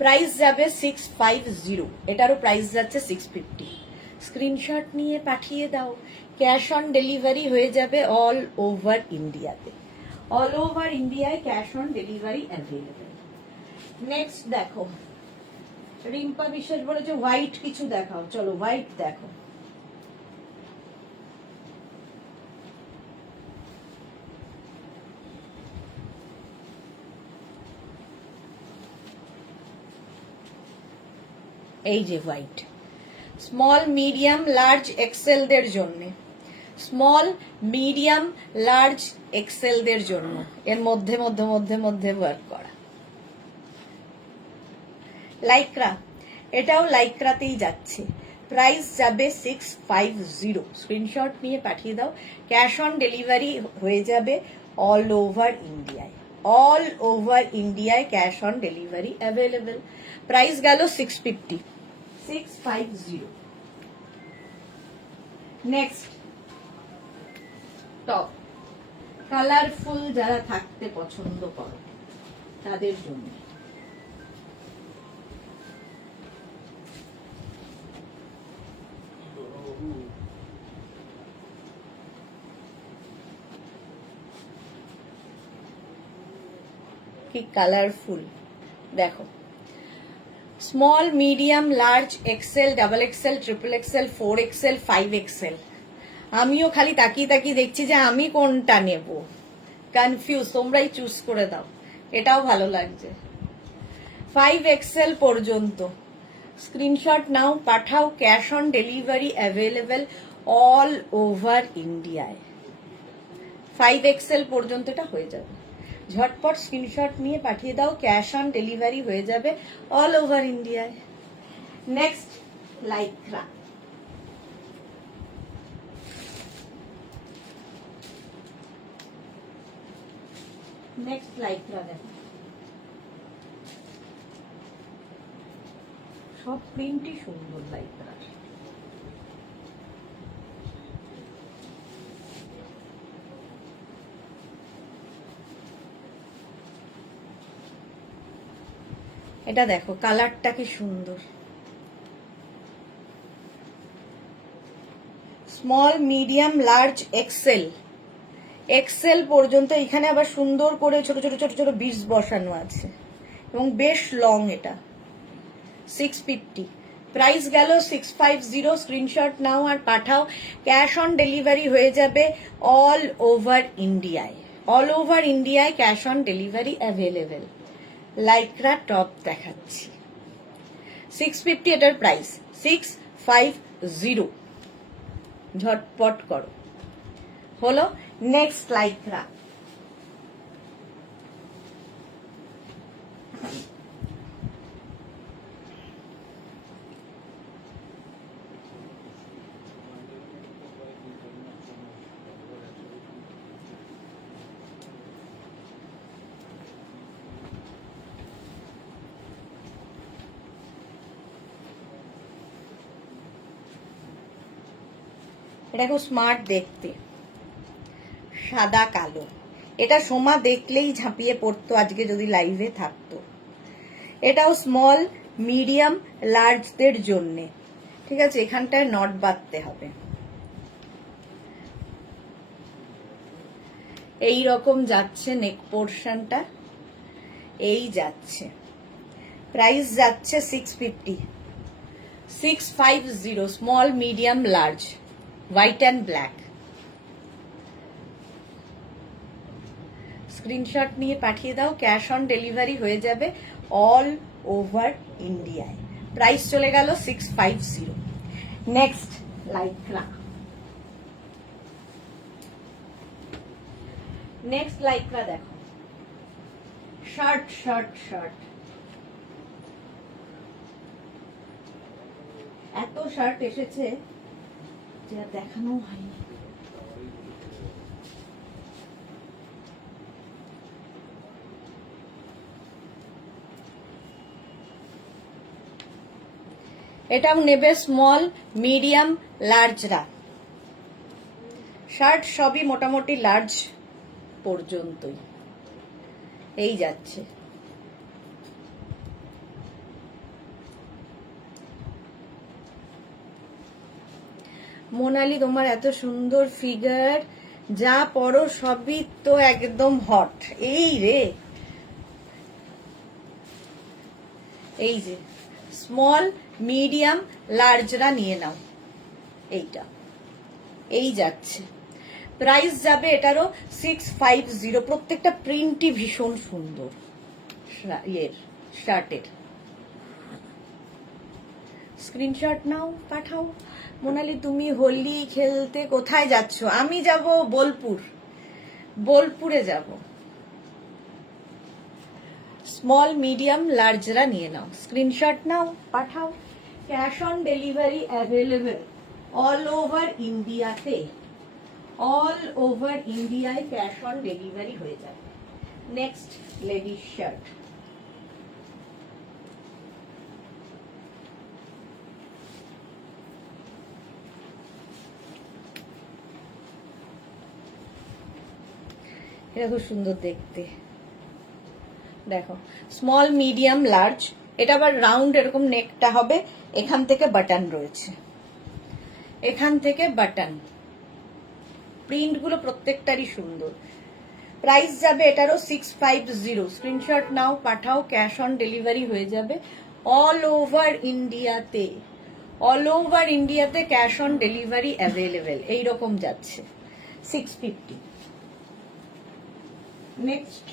প্রাইস যাবে 650। এটারও প্রাইস যাচ্ছে 650। স্ক্রিনশট নিয়ে পাঠিয়ে দাও, ক্যাশ অন ডেলিভারি হয়ে যাবে অল ওভার ইন্ডিয়াতে। অল ওভার ইন্ডিয়ায় cash on delivery available. Next দেখো, রিম্পা বিশ্বাস বলেছে হোয়াইট কিছু দেখাও। চলো হোয়াইট দেখো, এই যে হোয়াইট, স্মল মিডিয়াম লার্জ এক্সেলদের জন্য, স্মল মিডিয়াম লার্জ এক্সেলদের জন্য, এর মধ্যে মধ্যে মধ্যে মধ্যে ওয়ার্ক করা। লাইক্রা, এটাও লাইক্রাতেই যাচ্ছে, প্রাইস যাবে 650। স্ক্রিনশট নিয়ে পাঠিয়ে দাও, ক্যাশ অন ডেলিভারি হয়ে যাবে অল ওভার ইন্ডিয়ায়, অল ওভার ইন্ডিয়ায় cash on delivery available. Price গেল 650, 650। নেক্সট টপ, কালারফুল যারা থাকতে পছন্দ করো তাদের জন্য। কি কালারফুল দেখো, small medium large XL, double XL, triple XL, 4XL, 5XL। আমিও খালি তাকিয়ে তাকিয়ে দেখছি যে আমি কোনটা নেব, কনফিউজ, তোমরাই চুজ করে দাও, এটাও ভালো লাগছে। 5XL পর্যন্ত স্ক্রিনশট নাও, পাঠাও, cash on delivery available all over ইন্ডিয়ায়। 5XL পর্যন্ত এটা হয়ে যাবে, ঝটপট স্ক্রিনশট নিয়ে পাঠিয়ে দাও, ক্যাশ অন ডেলিভারি হয়ে যাবে অল ওভার ইন্ডিয়ায়। নেক্সট লাইক্রা, নেক্সট লাইক্রা দেখো, সব প্রিন্টই সুন্দর লাইক্রার। এটা দেখো কালারটা কি সুন্দর, small medium large XL, XL পর্যন্ত। এখানে আবার সুন্দর করে ছোট ছোট ছোট ছোট বিটস বসানো আছে এবং বেশ লং। এটা 650, প্রাইস গেল 650। স্ক্রিনশট নাও আর পাঠাও, ক্যাশ অন ডেলিভারি হয়ে যাবে অল ওভার ইন্ডিয়ায়, অল ওভার ইন্ডিয়ায় cash on delivery available. Lycra top দেখাচ্ছি, 650 এটার প্রাইস, 650। ঝটপট করো, হলো। নেক্সট লাইক্রা, এটা খুব স্মার্ট দেখতে, সাদা কালো। এটা সোমা দেখলেই ঝাঁপিয়ে পড়তো আজকে যদি লাইভে থাকতো। এটাও স্মল মিডিয়াম লার্জদের জন্যে, ঠিক আছে, এখানটায় নট বাঁধতে হবে। এই রকম যাচ্ছে নেক পোর্শনটা, এই যাচ্ছে, প্রাইস যাচ্ছে 650, 650, small medium large, white and black. Screenshot নিয়ে পাঠিয়ে দাও, ক্যাশ অন ডেলিভারি হয়ে যাবে অল ওভার ইন্ডিয়ায়। প্রাইস চলে গেল 650। নেক্সট লাইক্রা, নেক্সট লাইক্রা দেখো, শার্ট শার্ট শার্ট, এত শার্ট এসেছে যে দেখানো হয়নি। এটাও নেবে স্মল মিডিয়াম লার্জরা, শার্ট সবই মোটামুটি লার্জ পর্যন্তই, এই যাচ্ছে। মোনালি তোমার এত সুন্দর ফিগার, যা পরো সবই তো একদম হট। এই রে, এই যে স্মল মিডিয়াম লার্জরা নিয়ে নাও, এইটা এই যাচ্ছে, প্রাইস যাবে এটারও 650। প্রত্যেকটা প্রিন্টই ভীষণ সুন্দর, শার্টের স্ক্রিনশট নাও, পাঠাও। মোনালি তুমি হোলি খেলতে কোথায় যাচ্ছ? আমি যাব বোলপুর, বোলপুরে যাব। স্মল মিডিয়াম লার্জরা নিয়ে নাও, স্ক্রিনশট নাও, পাঠাও। Cash on delivery available all over ইন্ডিয়াতে, অল ওভার ইন্ডিয়ায় ক্যাশ অন ডেলিভারি হয়ে যাবে। নেক্সট লেডিস শার্ট, এটা খুব সুন্দর দেখতে, দেখো স্মল মিডিয়াম লার্জ। এটা আবার রাউন্ড এরকম নেকটা হবে, এখান থেকে বাটন রয়েছে, এখান থেকে বাটন। প্রিন্ট গুলো প্রত্যেকটারই সুন্দর। প্রাইস যাবে এটারও 650। স্ক্রিনশট নাও, পাঠাও। ক্যাশ অন ডেলিভারি হয়ে যাবে অল ওভার ইন্ডিয়াতে, অল ওভার ইন্ডিয়াতে ক্যাশ অন ডেলিভারি অ্যাভেলেবেল। এইরকম যাচ্ছে 650। নেক্সট,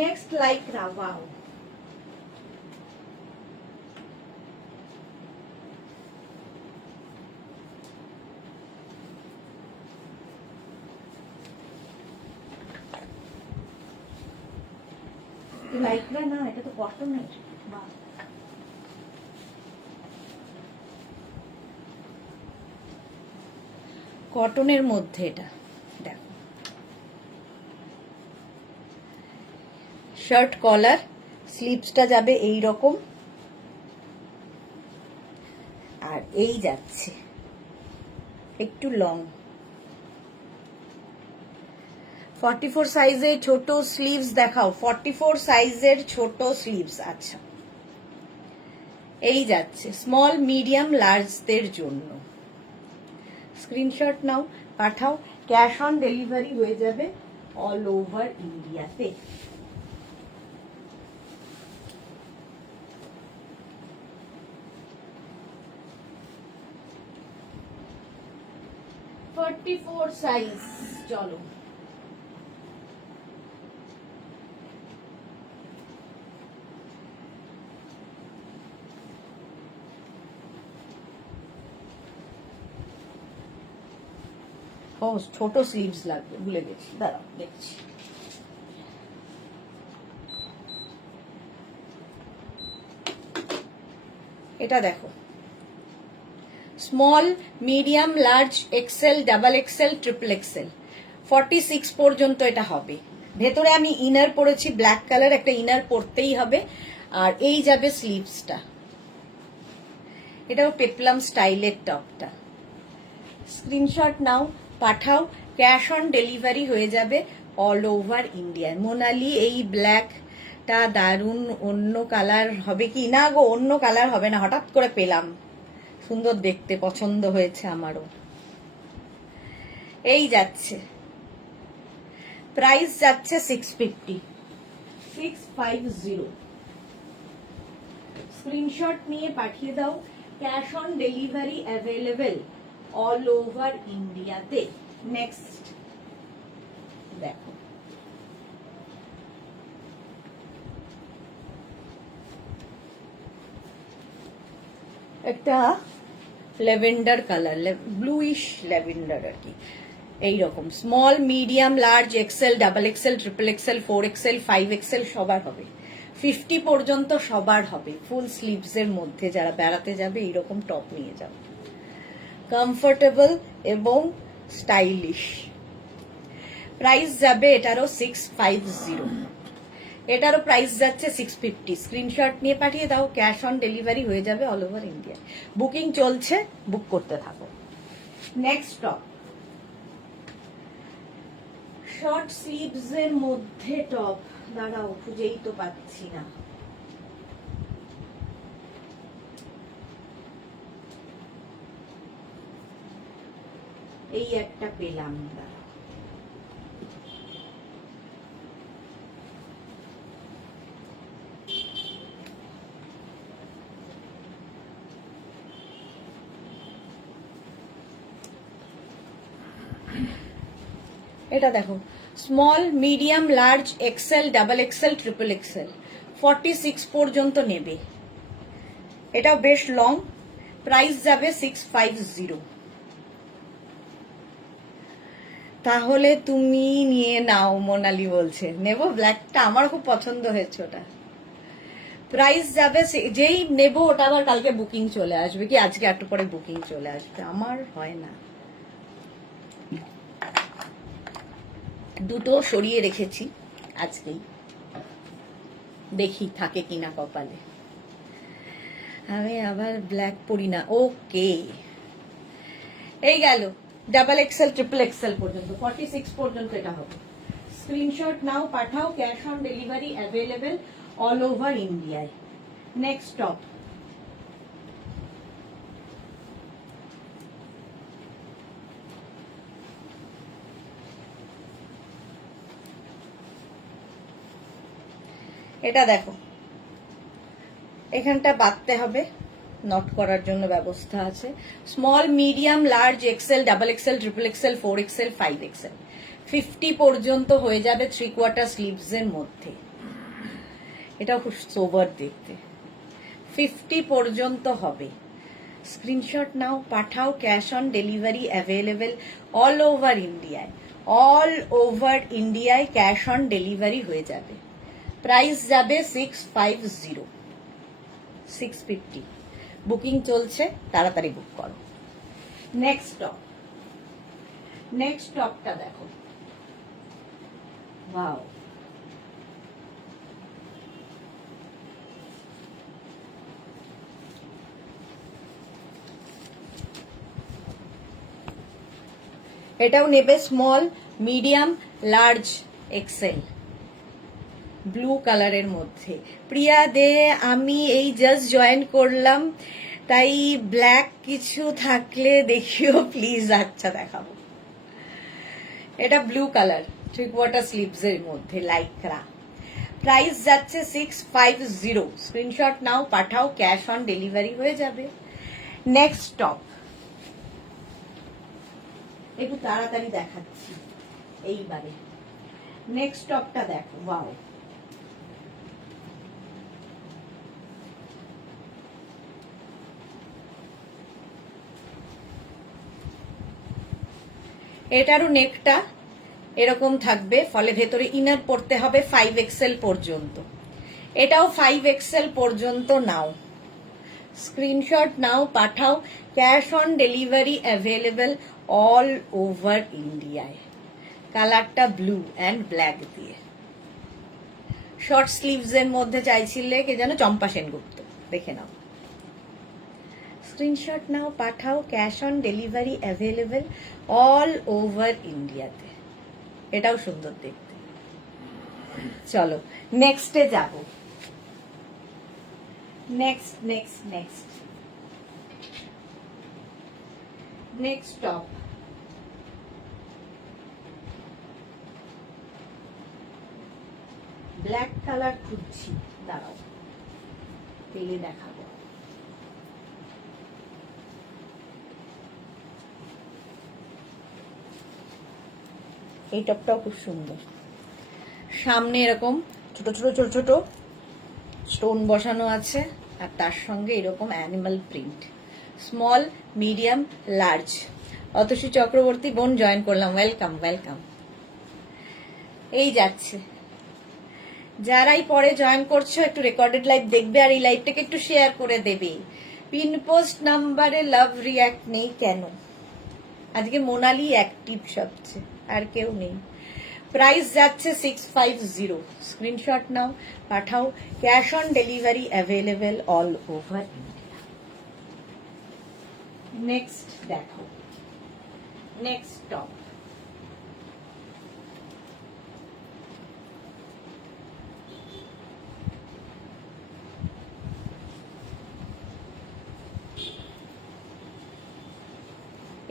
নেক্সট লাইক রাওয়াও, লাইকরা না, এটা তো কটনের। কটনের মধ্যে এটা দেখো, শার্ট কলার, স্লিভসটা যাবে এই রকম, আর এই যাচ্ছে একটু লং। 44 সাইজের ছোট স্লিভস দেখাও, 44 সাইজের ছোট স্লিভস। আচ্ছা, এই যাচ্ছে স্মল মিডিয়াম লার্জদের জন্য। স্ক্রিনশট নাও, পাঠাও। ক্যাশ অন ডেলিভারি হয়ে যাবে অল ওভার ইন্ডিয়াতে। সাইজ, চলো ও ছোট স্লিভস লাগবে, ভুলে গেছি, দাঁড়াও দেখছি। এটা দেখো small medium large XL double XL triple XL 46 পর্যন্ত এটা হবে। ভেতরে আমি ইনার পরেছি ব্ল্যাক কালার, একটা ইনার পরতেই হবে। আর এই যাবে স্লিভসটা, এটাও পেপলাম স্টাইলের টপটা। স্ক্রিনশট নাও, পাঠাও। ক্যাশ অন ডেলিভারি হয়ে যাবে অল ওভার ইন্ডিয়ায়। মোনালি এই ব্ল্যাকটা দারুণ, অন্য কালার হবে কি? না গো, অন্য কালার হবে না, হঠাৎ করে পেলাম, সুন্দর দেখতে, পছন্দ হয়েছে আমারও। এই যাচ্ছে, প্রাইস যাচ্ছে 650। স্ক্রিনশট নিয়ে পাঠিয়ে দাও। Cash on delivery available all over ইন্ডিয়াতে। নেক্সট দেখো, একটা ল্যাভেন্ডার কালার, ব্লুইশ ল্যাভেন্ডার আর কি। এইরকম small medium large XL double XL triple XL 4XL 5XL সবার হবে, 50 পর্যন্ত সবার হবে। ফুল স্লিভস এর মধ্যে যারা বেড়াতে যাবে এইরকম টপ নিয়ে যাবে, কমফোর্টেবল এবং স্টাইলিশ। প্রাইস যাবে এটারও 650। এটারও প্রাইস যাচ্ছে 650। স্ক্রিনশট নিয়ে পাঠিয়ে দাও, ক্যাশ অন ডেলিভারি হয়ে যাবে অল ওভার ইন্ডিয়া। বুকিং চলছে, বুক করতে থাকো। নেক্সট টপ, শর্ট স্লিভস এর মধ্যে টপ, দাঁড়াও খুঁজেই তো পাচ্ছি না। এই একটা পেলাম, দাঁড়াও। এটা দেখো small medium large XL double XL triple XL 46 পর্যন্ত নেবে। এটাও বেশ লং, প্রাইস যাবে 650। তাহলে তুমি নিয়ে নাও, মোনালি বলছে নেব ব্ল্যাকটা, আমার খুব পছন্দ হয়েছে ওটা। প্রাইস যাবে, যেই নেব ওটা আবার কালকে বুকিং চলে আসবে, কি আজকে একটু পরে বুকিং চলে আসবে, আমার হয় না। দুটো সরিয়ে রেখেছি আজকেই, দেখি থাকে কিনা কপালে। আমি আবার ব্ল্যাক পরি না। ওকে, এই গেল ডাবল এক্সেল ট্রিপল এক্সেল পর্যন্ত, 46 পর্যন্ত এটা হবে। স্ক্রিনশট নাও, পাঠাও, cash on delivery available all over ইন্ডিয়ায়। নেক্সট টপ, এটা দেখো, এখানটা বাঁধতে হবে, নট করার জন্য ব্যবস্থা আছে। Small, medium, large, XL, double XL, triple XL, 4 XL, 5 XL, 50 পর্যন্ত হয়ে যাবে 3/4 স্লিভস এর মধ্যে। এটা খুব সোবার দেখতে, 50 পর্যন্ত হবে। স্ক্রিনশট নাও, পাঠাও, cash on delivery available all over ইন্ডিয়ায়। অল ওভার ইন্ডিয়ায় ক্যাশ অন ডেলিভারি হয়ে যাবে। প্রাইস যাবে 650, 650। বুকিং চলছে, তাড়াতাড়ি বুক করো। নেক্সট টপ, নেক্সট টপটা দেখো, ওয়াও, এটাও নেবে small, medium, large, XL, blue কালারের মধ্যে। প্রিয়া দে, আমি এই জাস্ট জয়েন করলাম, তাই ব্ল্যাক কিছু থাকলে দেখিও প্লিজ। আচ্ছা দেখাবো। এটা ব্লু কালার, 3/4 স্লিভস এর মধ্যে, লাইকরা। প্রাইস যাচ্ছে 650। স্ক্রিনশট নাও, পাঠাও, ক্যাশ অন ডেলিভারি হয়ে যাবে। নেক্সট টপ, একটু তাড়াতাড়ি দেখাচ্ছি এইবারে। নেক্সট টপটা দেখো, ওয়াও, এটারও নেকটা এরকম থাকবে, ফলে ভেতরে ইনার পড়তে হবে 5 এক্সেল পর্যন্ত। এটাও 5 এক্সেল পর্যন্ত নাও। স্ক্রিনশট নাও, পাঠাও, cash on delivery available all over ইন্ডিয়ায়। কালারটা ব্লু অ্যান্ড ব্ল্যাক দিয়ে। শর্ট স্লিভস এর মধ্যে চাইছিলে কে যেন, চম্পা সেনগুপ্ত, দেখে নাও। স্ক্রিনশট নাও, পাঠাও, cash on delivery available all over ইন্ডিয়াতে। এটাও সুন্দর দেখতে। চলো নেক্সটে যাব। Next next next next top, black colour খুঁজছি, দাঁড়াও পেলে দেখাবো। এই টপটাও খুব সুন্দর, সামনে এরকম ছোট ছোট ছোট ছোট স্টোন বসানো আছে, আর তার সঙ্গে এরকম animal print. Small, medium, large. Atasi Chakraborty বোন জয়েন করলাম, ওয়েলকাম ওয়েলকাম। এই যাচ্ছে, যারাই পরে জয়েন করছো একটু রেকর্ডেড লাইভ দেখবে, আর এই লাইভটাকে একটু শেয়ার করে দেবে। পিন পোস্ট নাম্বারে লাভ রিয়াক্ট নেই কেন? আজকে মোনালি অ্যাক্টিভ সবচেয়ে, আর কেউ নেই। প্রাইস যাচ্ছে 650। স্ক্রিনশট নাও, পাঠাও, cash on delivery available all over India. Next দেখো, নেক্সট টপ,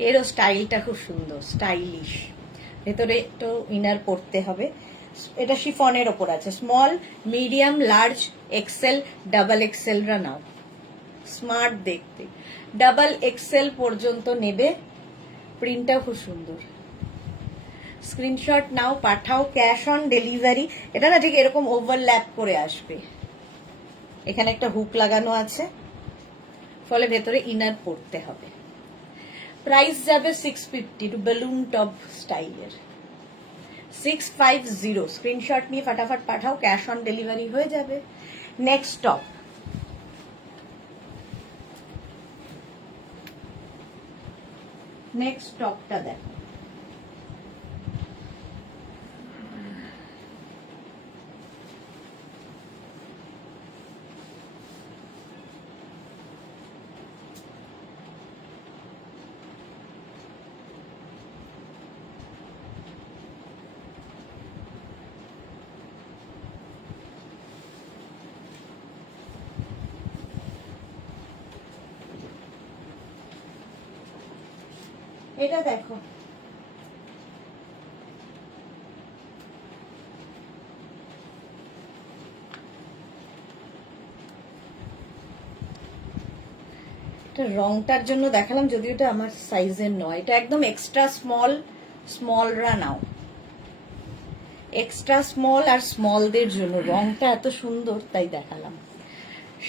এরও স্টাইলটা খুব সুন্দর, স্টাইলিশ। ভেতরে তো ইনার পড়তে হবে। এটা শিফনের ওপর আছে। Small, medium, large, XL, double এক্সেলরা নাও, স্মার্ট দেখতে। ডাবল এক্সেল পর্যন্ত নেবে, প্রিন্টটাও খুব সুন্দর। স্ক্রিনশট নাও, পাঠাও, ক্যাশ অন ডেলিভারি। এটা না ঠিক এরকম ওভারল্যাপ করে আসবে, এখানে একটা হুক লাগানো আছে, ফলে ভেতরে ইনার পড়তে হবে। প্রাইস যাবে 650, বেলুন টপ স্টাইলের 650। স্ক্রিনশট নিয়ে ফাটাফাট পাঠাও, ক্যাশ অন ডেলিভারি হয়ে যাবে। নেক্সট টপ, নেক্সট টপটা দেখো, এটা দেখো, রংটার জন্য দেখালাম, যদিও এটা আমার সাইজের নয়, এটা একদম এক্সট্রা স্মল, স্মলরা নাও, এক্সট্রা স্মল আর স্মলদের জন্য রংটা এত সুন্দর তাই দেখালাম।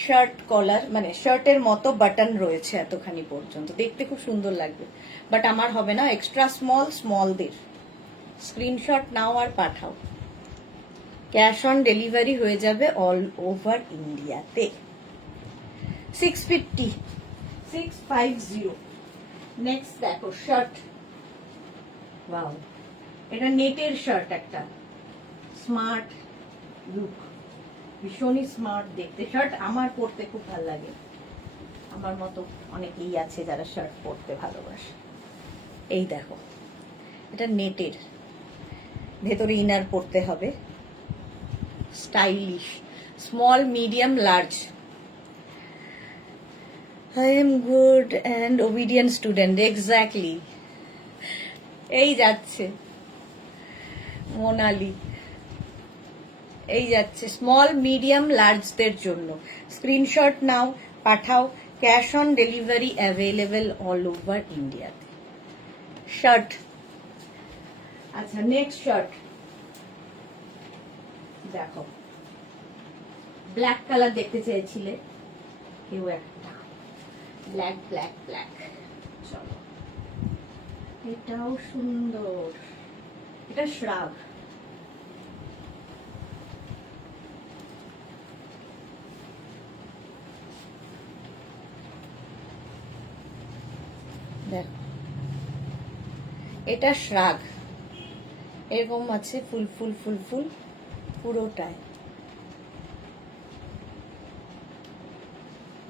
শার্ট কলার, মানে শার্টের মতো বাটন রয়েছে এতখানি পর্যন্ত, দেখতে খুব সুন্দর লাগবে, বাট আমার হবে না। এক্সট্রা স্মল, স্মলদের স্ক্রিনশট নাও আর পাঠাও, ক্যাশ অন ডেলিভারি হয়ে যাবে অল ওভার ইন্ডিয়াতে। 650, 650। নেক্সট দেখো শার্ট, ওয়াও, এটা নেটের শার্ট, একটা স্মার্ট লুক, ভীষণই স্মার্ট দেখতে শার্ট, আমার পরতে খুব ভালো লাগে, আমার মতো অনেকেই আছে যারা শার্ট পরতে ভালোবাসে। এই দেখো, এটা নেটের, ভেতরে ইনার পরতে হবে, stylish, small, medium, large. I am good and obedient student, exactly. এই যাচ্ছে মোনালি, এই যাচ্ছে স্মল, মিডিয়াম, লার্জদের জন্য। স্ক্রিনশট নাও পাঠাও, cash on delivery available all over ইন্ডিয়াতে। শার্ট, আচ্ছা নেক্সট শার্ট দেখো, ব্ল্যাক কালার দেখতে চেয়েছিলে কেউ একটা, ব্ল্যাক ব্ল্যাক ব্ল্যাক, চলো এটাও সুন্দর, এটা শ্রাগ, দেখো এটা শ্রাগ, এরকম আছে ফুল ফুল ফুল ফুল পুরোটায়,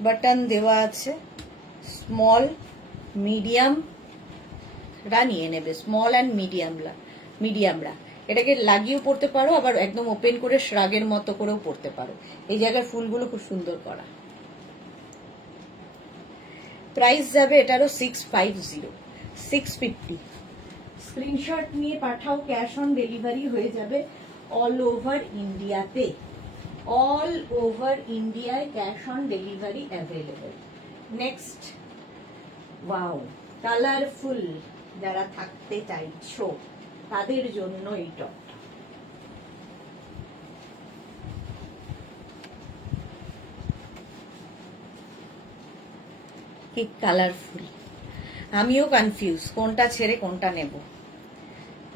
বাটন দেওয়া আছে, স্মল, মিডিয়াম রা নিয়ে নেবে, স্মল অ্যান্ড মিডিয়ামরা এটাকে লাগিয়েও পড়তে পারো, আবার একদম ওপেন করে শ্রাগের মতো করেও পড়তে পারো। এই জায়গার ফুলগুলো খুব সুন্দর করা। প্রাইস যাবে এটারও 650, 650। স্ক্রিনশট নিয়ে পাঠাও, ক্যাশ অন ডেলিভারি হয়ে যাবে অল ওভার ইন্ডিয়াতে, অল ওভার ইন্ডিয়ায় cash on delivery available. Next, wow, colourful যারা থাকতে চাইছো তাদের জন্য এই টপটা, কি কালারফুল, আমিও কনফিউজ কোনটা ছেড়ে কোনটা নেব,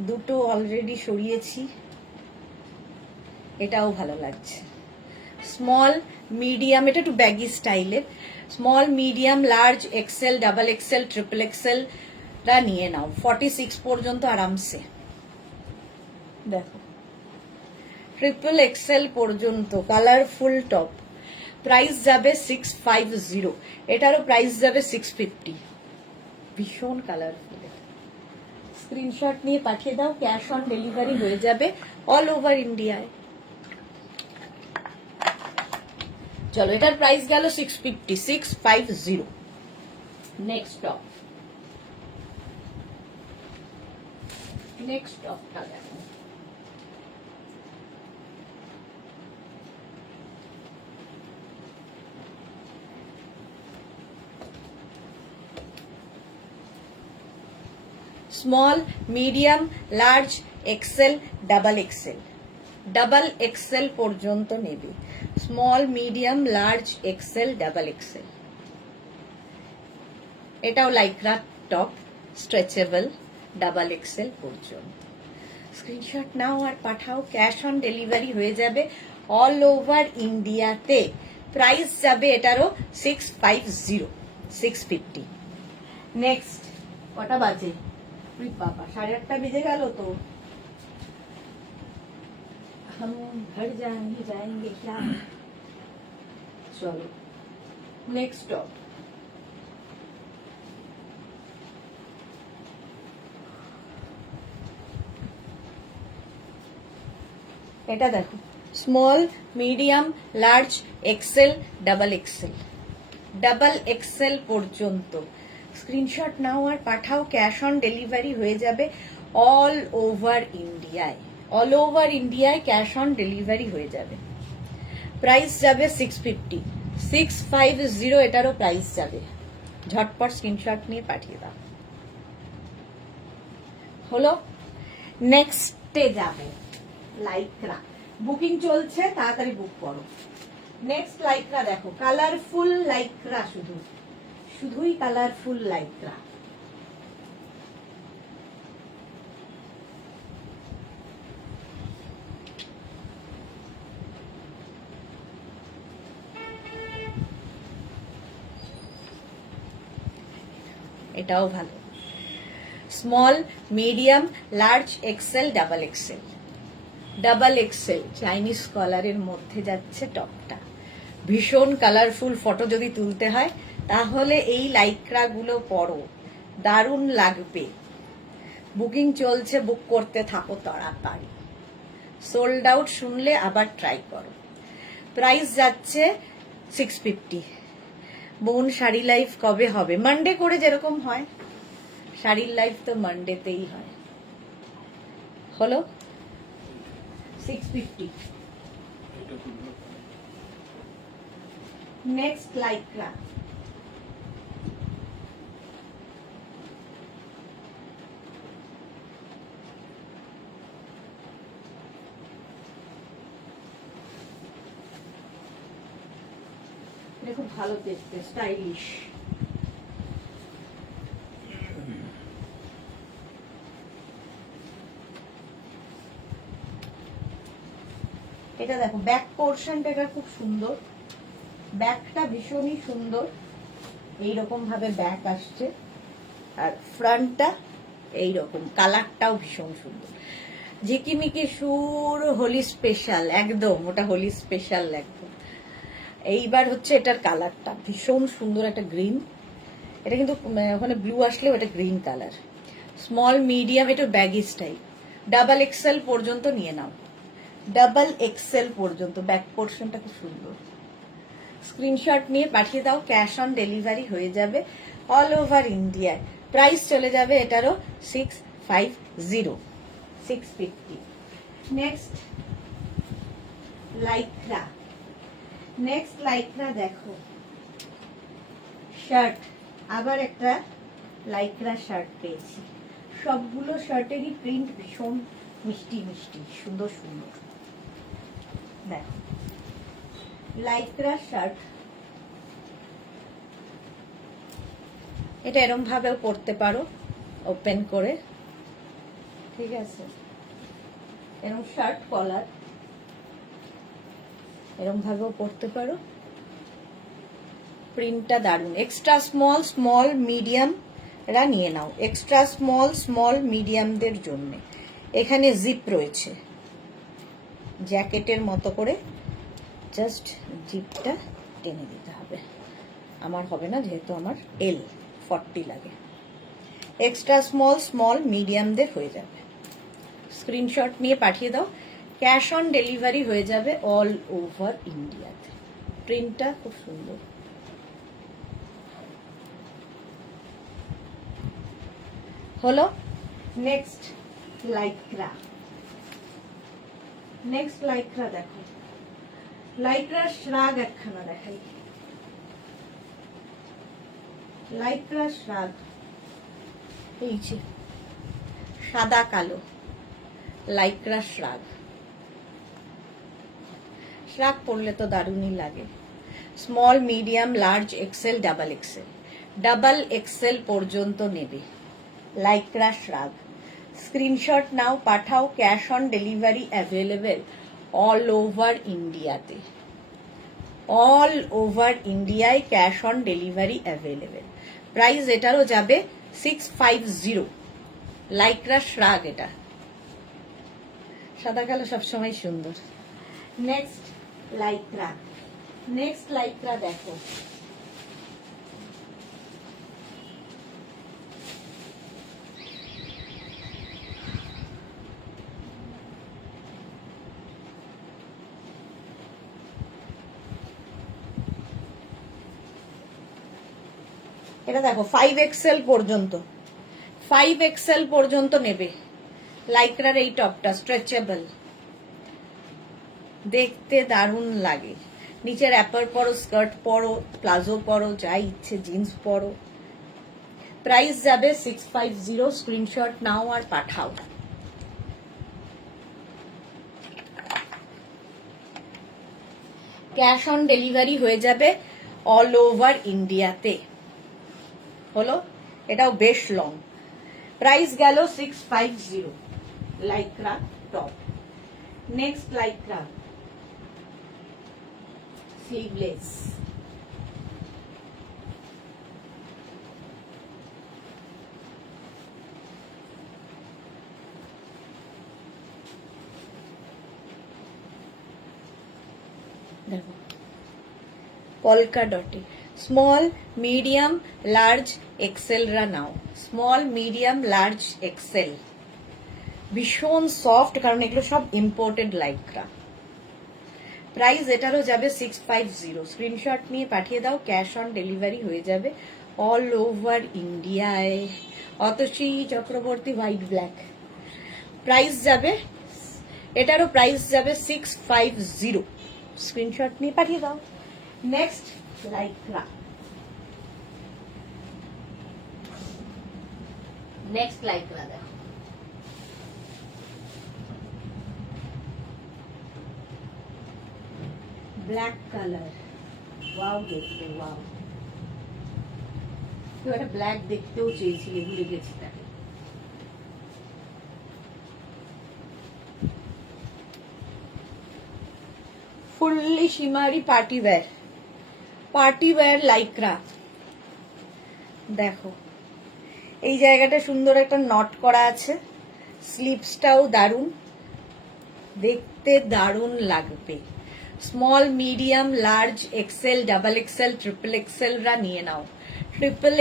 দুটো অলরেডি সরিয়েছি, এটাও ভালো লাগছে। স্মল, মিডিয়াম, এটা একটু ব্যাগি স্টাইলের, small, medium, large, XL, double XL, triple XL রা নিয়ে নাও, 46 পর্যন্ত আরামসে। দেখো ট্রিপল এক্সেল পর্যন্ত কালারফুল টপ। প্রাইস যাবে 650, এটারও প্রাইস যাবে 650, ভীষণ কালারফুল। স্ক্রিনশট নিয়ে পাঠিয়ে দাও, ক্যাশ অন ডেলিভারি হয়ে যাবে অল ওভার ইন্ডিয়ায়। চলো এটার প্রাইস গেল 650, 650। নেক্সট টপ, নেক্সট টপটা দেখো, small, medium, large, XL, double XL, double XL পর্যন্ত নেবে, small, medium, large, XL, double XL. এটাও Lycra top, stretchable, double XL পর্যন্ত। স্ক্রিনশট নাও আর পাঠাও, ক্যাশ অন ডেলিভারি হয়ে যাবে অল ওভার ইন্ডিয়াতে। প্রাইস যাবে এটারও 650, 650। নেক্সট কটা বাজে? বাবা 8:30 বেজে গেল তো। हम घर जाएंगे जाएंगे क्या? चलो नेक्स्ट टॉप। এটা দেখো, small, medium, large, XL, double XL, double XL পর্যন্ত। স্ক্রিনশট নাও আর পাঠাও, ক্যাশ অন ডেলিভারি হয়ে যাবে অল ওভার ইন্ডিয়ায়। অল ওভার ইন্ডিয়ায় ক্যাশ অন ডেলিভারি হয়ে যাবে। প্রাইস যাবে 650, 650 এটারও প্রাইস যাবে। ঝটপট স্ক্রিনশট নিয়ে পাঠিয়ে দাও। হলো, নেক্সটে যাবে লাইক্রা। বুকিং চলছে, তাড়াতাড়ি বুক করো। নেক্সট লাইক্রা দেখো, কালারফুল লাইক্রা, শুধুই কালারফুল লাইক্রা। এটাও ভালো, small, medium, large, XL, double XL. Double XL Chinese কলারের মধ্যে যাচ্ছে টপটা। ভীষণ কালারফুল ফটো যদি তুলতে হয় তাহলে এই লাইক্রা গুলো পরো, দারুণ লাগবে। বুকিং চলছে, বুক করতে থাকো তাড়াতাড়ি। সোল্ড আউট শুনলে আবার ট্রাই করো। প্রাইস যাচ্ছে 650। বোন শাড়ি লাইফ কবে হবে? মানডে করে যেরকম হয়, শাড়ির লাইফ তো মানডেতেই হয়। হলো 650। নেক্সট লাইক্রা, এটা খুব ভালো দেখতে, স্টাইলিশ। এটা দেখো, ব্যাক পোর্শনটা এটা খুব সুন্দর, ব্যাকটা ভীষণই সুন্দর, এইরকম ভাবে ব্যাক আসছে। আর ফ্রন্টটা এইরকম, কালারটাও ভীষণ সুন্দর। ঝিকিমিকি সুর, হোলি স্পেশাল, একদম ওটা হোলি স্পেশাল একদম। এইবার হচ্ছে এটার কালারটা ভীষণ সুন্দর, একটা গ্রিন। এটা কিন্তু ওখানে ব্লু আসলেও এটা গ্রিন কালার। স্মল, মিডিয়াম, এটা ব্যাগি স্টাইল। ডাবল এক্সেল পর্যন্ত নিয়ে নাও, ডাবল এক্সেল পর্যন্ত। ব্যাক পোর্শনটা খুব সুন্দর। স্ক্রিনশট নিয়ে পাঠিয়ে দাও, ক্যাশ অন ডেলিভারি হয়ে যাবে অল ওভার ইন্ডিয়ায়। প্রাইস চলে যাবে এটারও 650, 650। নেক্সট লাইক্রা, নেক্সট লাইক্রা দেখো, শার্ট। আবার একটা লাইক্রা শার্ট পেয়েছি। সবগুলো শার্টেরই প্রিন্ট ভীষণ মিষ্টি মিষ্টি, সুন্দর সুন্দর। দেখো, লাইক্রা শার্ট। এটা এরম ভাবেও পরতে পারো, ওপেন করে, ঠিক আছে। এরম শার্ট কলার, এরম ভাবেও পরতে পারো। প্রিন্টটা দারুণ। এক্সট্রা স্মল, স্মল, মিডিয়াম এরা নিয়ে নাও। এক্সট্রা স্মল, স্মল, মিডিয়ামদের জন্য এখানে জিপ রয়েছে, জ্যাকেটের মতো করে জাস্ট জিপটা টেনে দিতে হবে। আমার হবে না, যেহেতু আমার L40 লাগে। এক্সট্রা স্মল, স্মল, মিডিয়ামদের হয়ে যাবে। স্ক্রিনশট নিয়ে পাঠিয়ে দাও, ক্যাশ অন ডেলিভারি হয়ে যাবে অল ওভার ইন্ডিয়াতে। প্রিন্টটা খুব সুন্দর। হলো, নেক্সট লাইক্রা। নেক্সট লাইক্রা দেখো, লাইক্রা শ্রাগ একখানা দেখাই। লাইক্রা শ্রাগ, এই যে সাদা কালো লাইক্রা শ্রাগ। শ্রাগ পরলে তো দারুণই লাগে। Small, medium, large, XL, double XL. Double XL পর্যন্ত নেবে। Lycra shrug. স্ক্রিনশট নাও, পাঠাও, cash on delivery available all over ইন্ডিয়াতে। অল ওভার ইন্ডিয়ায় cash on delivery available. Price এটারও যাবে 650। Lycra shrug. এটা সাদা কালো সবসময় সুন্দর। Next Lycra. নেক্সট লাইক্রা দেখো, এটা দেখো 5XL পর্যন্ত, 5XL পর্যন্ত নেবে। লাইক্রার এই টপটা স্ট্রেচেবল, দেখতে দারুণ লাগে। নিচের অ্যাপার পরো, স্কার্ট পরো, প্লাজো পরো, যা ইচ্ছে জিন্স পরো। প্রাইস যাবে 650। স্ক্রিনশট নাও আর পাঠাও। ক্যাশ অন ডেলিভারি হয়ে যাবে অল ওভার ইন্ডিয়াতে। হলো, এটাও বেশ লং। প্রাইস গেল 650। Lycra top. Next Lycra sleeveless. দেখো কলকা ডটে। স্মল মিডিয়াম লার্জ এক্সেল রা নাও। Small medium large XL. ভীষণ সফট, কারণ এগুলো সব ইম্পোর্টেড লাইক্রা। প্রাইস এটারও যাবে 650। স্ক্রিনশট নিয়ে পাঠিয়ে দাও, ক্যাশ অন ডেলিভারি হয়ে যাবে অল ওভার ইন্ডিয়ায়। Atasi Chakraborty white black. Price যাবে, এটারও প্রাইস যাবে 650। স্ক্রিনশট নিয়ে পাঠিয়ে দাও। Next Lycra. নেক্সট লাইক্রা দেখো, ব্ল্যাক কালার। ওয়াও দেখতে, ওয়াও। তো একটা ব্ল্যাক দেখতেও চেয়েছিলে, ভুলে গেছি তাকে। Fully শিমারি party wear, party wear Lycra. দেখো এই জায়গাটা সুন্দর একটা নট করা আছে, স্লিপসটাও দারুণ, দেখতে দারুণ লাগবে। Small medium large XL double XL triple XL রা নিয়ে নাও। ট্রিপল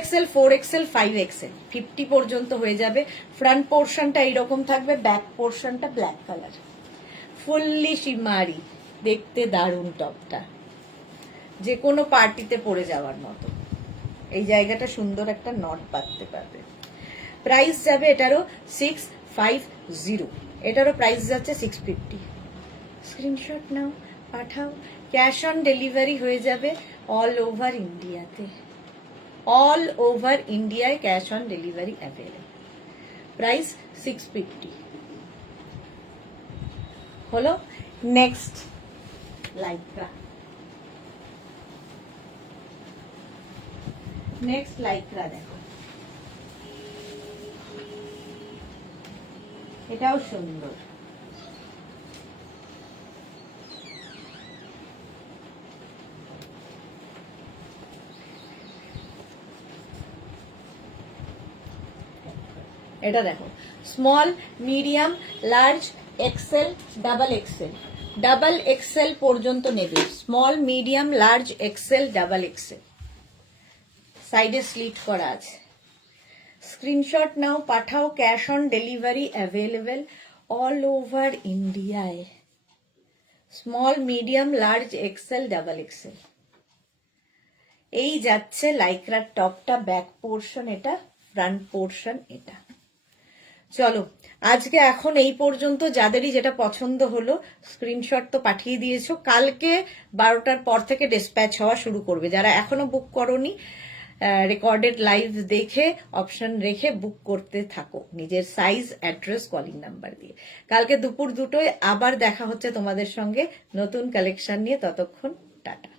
এক্সেল 4XL 5XL 50 পর্যন্ত হয়ে যাবে। ফ্রন্ট পোর্শনটা এইরকম থাকবে, ব্যাক পোর্শনটা ব্ল্যাক কালার। ফুললি শিমারি, দেখতে দারুণ টপটা, যে কোনো পার্টিতে পরে যাওয়ার মতো। এই জায়গাটা সুন্দর একটা নট বাঁধতে পারবে। প্রাইস যাবে এটারও 650। এটারও প্রাইস যাচ্ছে 650। স্ক্রিনশট নাও, পাঠাও, ক্যাশ অন ডেলিভারি হয়ে যাবে অল ওভার ইন্ডিয়াতে। অল ওভার ইন্ডিয়ায় cash on delivery available. Price 650। হলো। Next Lycra. নেক্সট লাইক্রা দেখো, এটাও সুন্দর। এটা দেখো small medium large XL double XL. Double XL পর্যন্ত নেবে। Small medium large XL double XL. সাইডে স্লিট করা আছে। স্ক্রিনশট নাও, পাঠাও, cash on delivery available all over ইন্ডিয়ায়। Small medium large XL double XL. এই যাচ্ছে লাইক্রার টপটা, ব্যাক পোর্শন এটা, ফ্রন্ট পোর্শন এটা। চলো আজকে এখন এই পর্যন্ত। যাদেরই যেটা পছন্দ হলো স্ক্রিনশট তো পাঠিয়ে দিয়েছো। কালকে 12টার পর থেকে ডিসপ্যাচ হওয়া শুরু করবে। যারা এখনো বুক করোনি, রেকর্ডেড লাইভ দেখে অপশন রেখে বুক করতে থাকো নিজের সাইজ, অ্যাড্রেস, কলিং নাম্বার দিয়ে। কালকে দুপুর 2টোয় আবার দেখা হচ্ছে তোমাদের সঙ্গে নতুন কালেকশন নিয়ে। ততক্ষণ টাটা।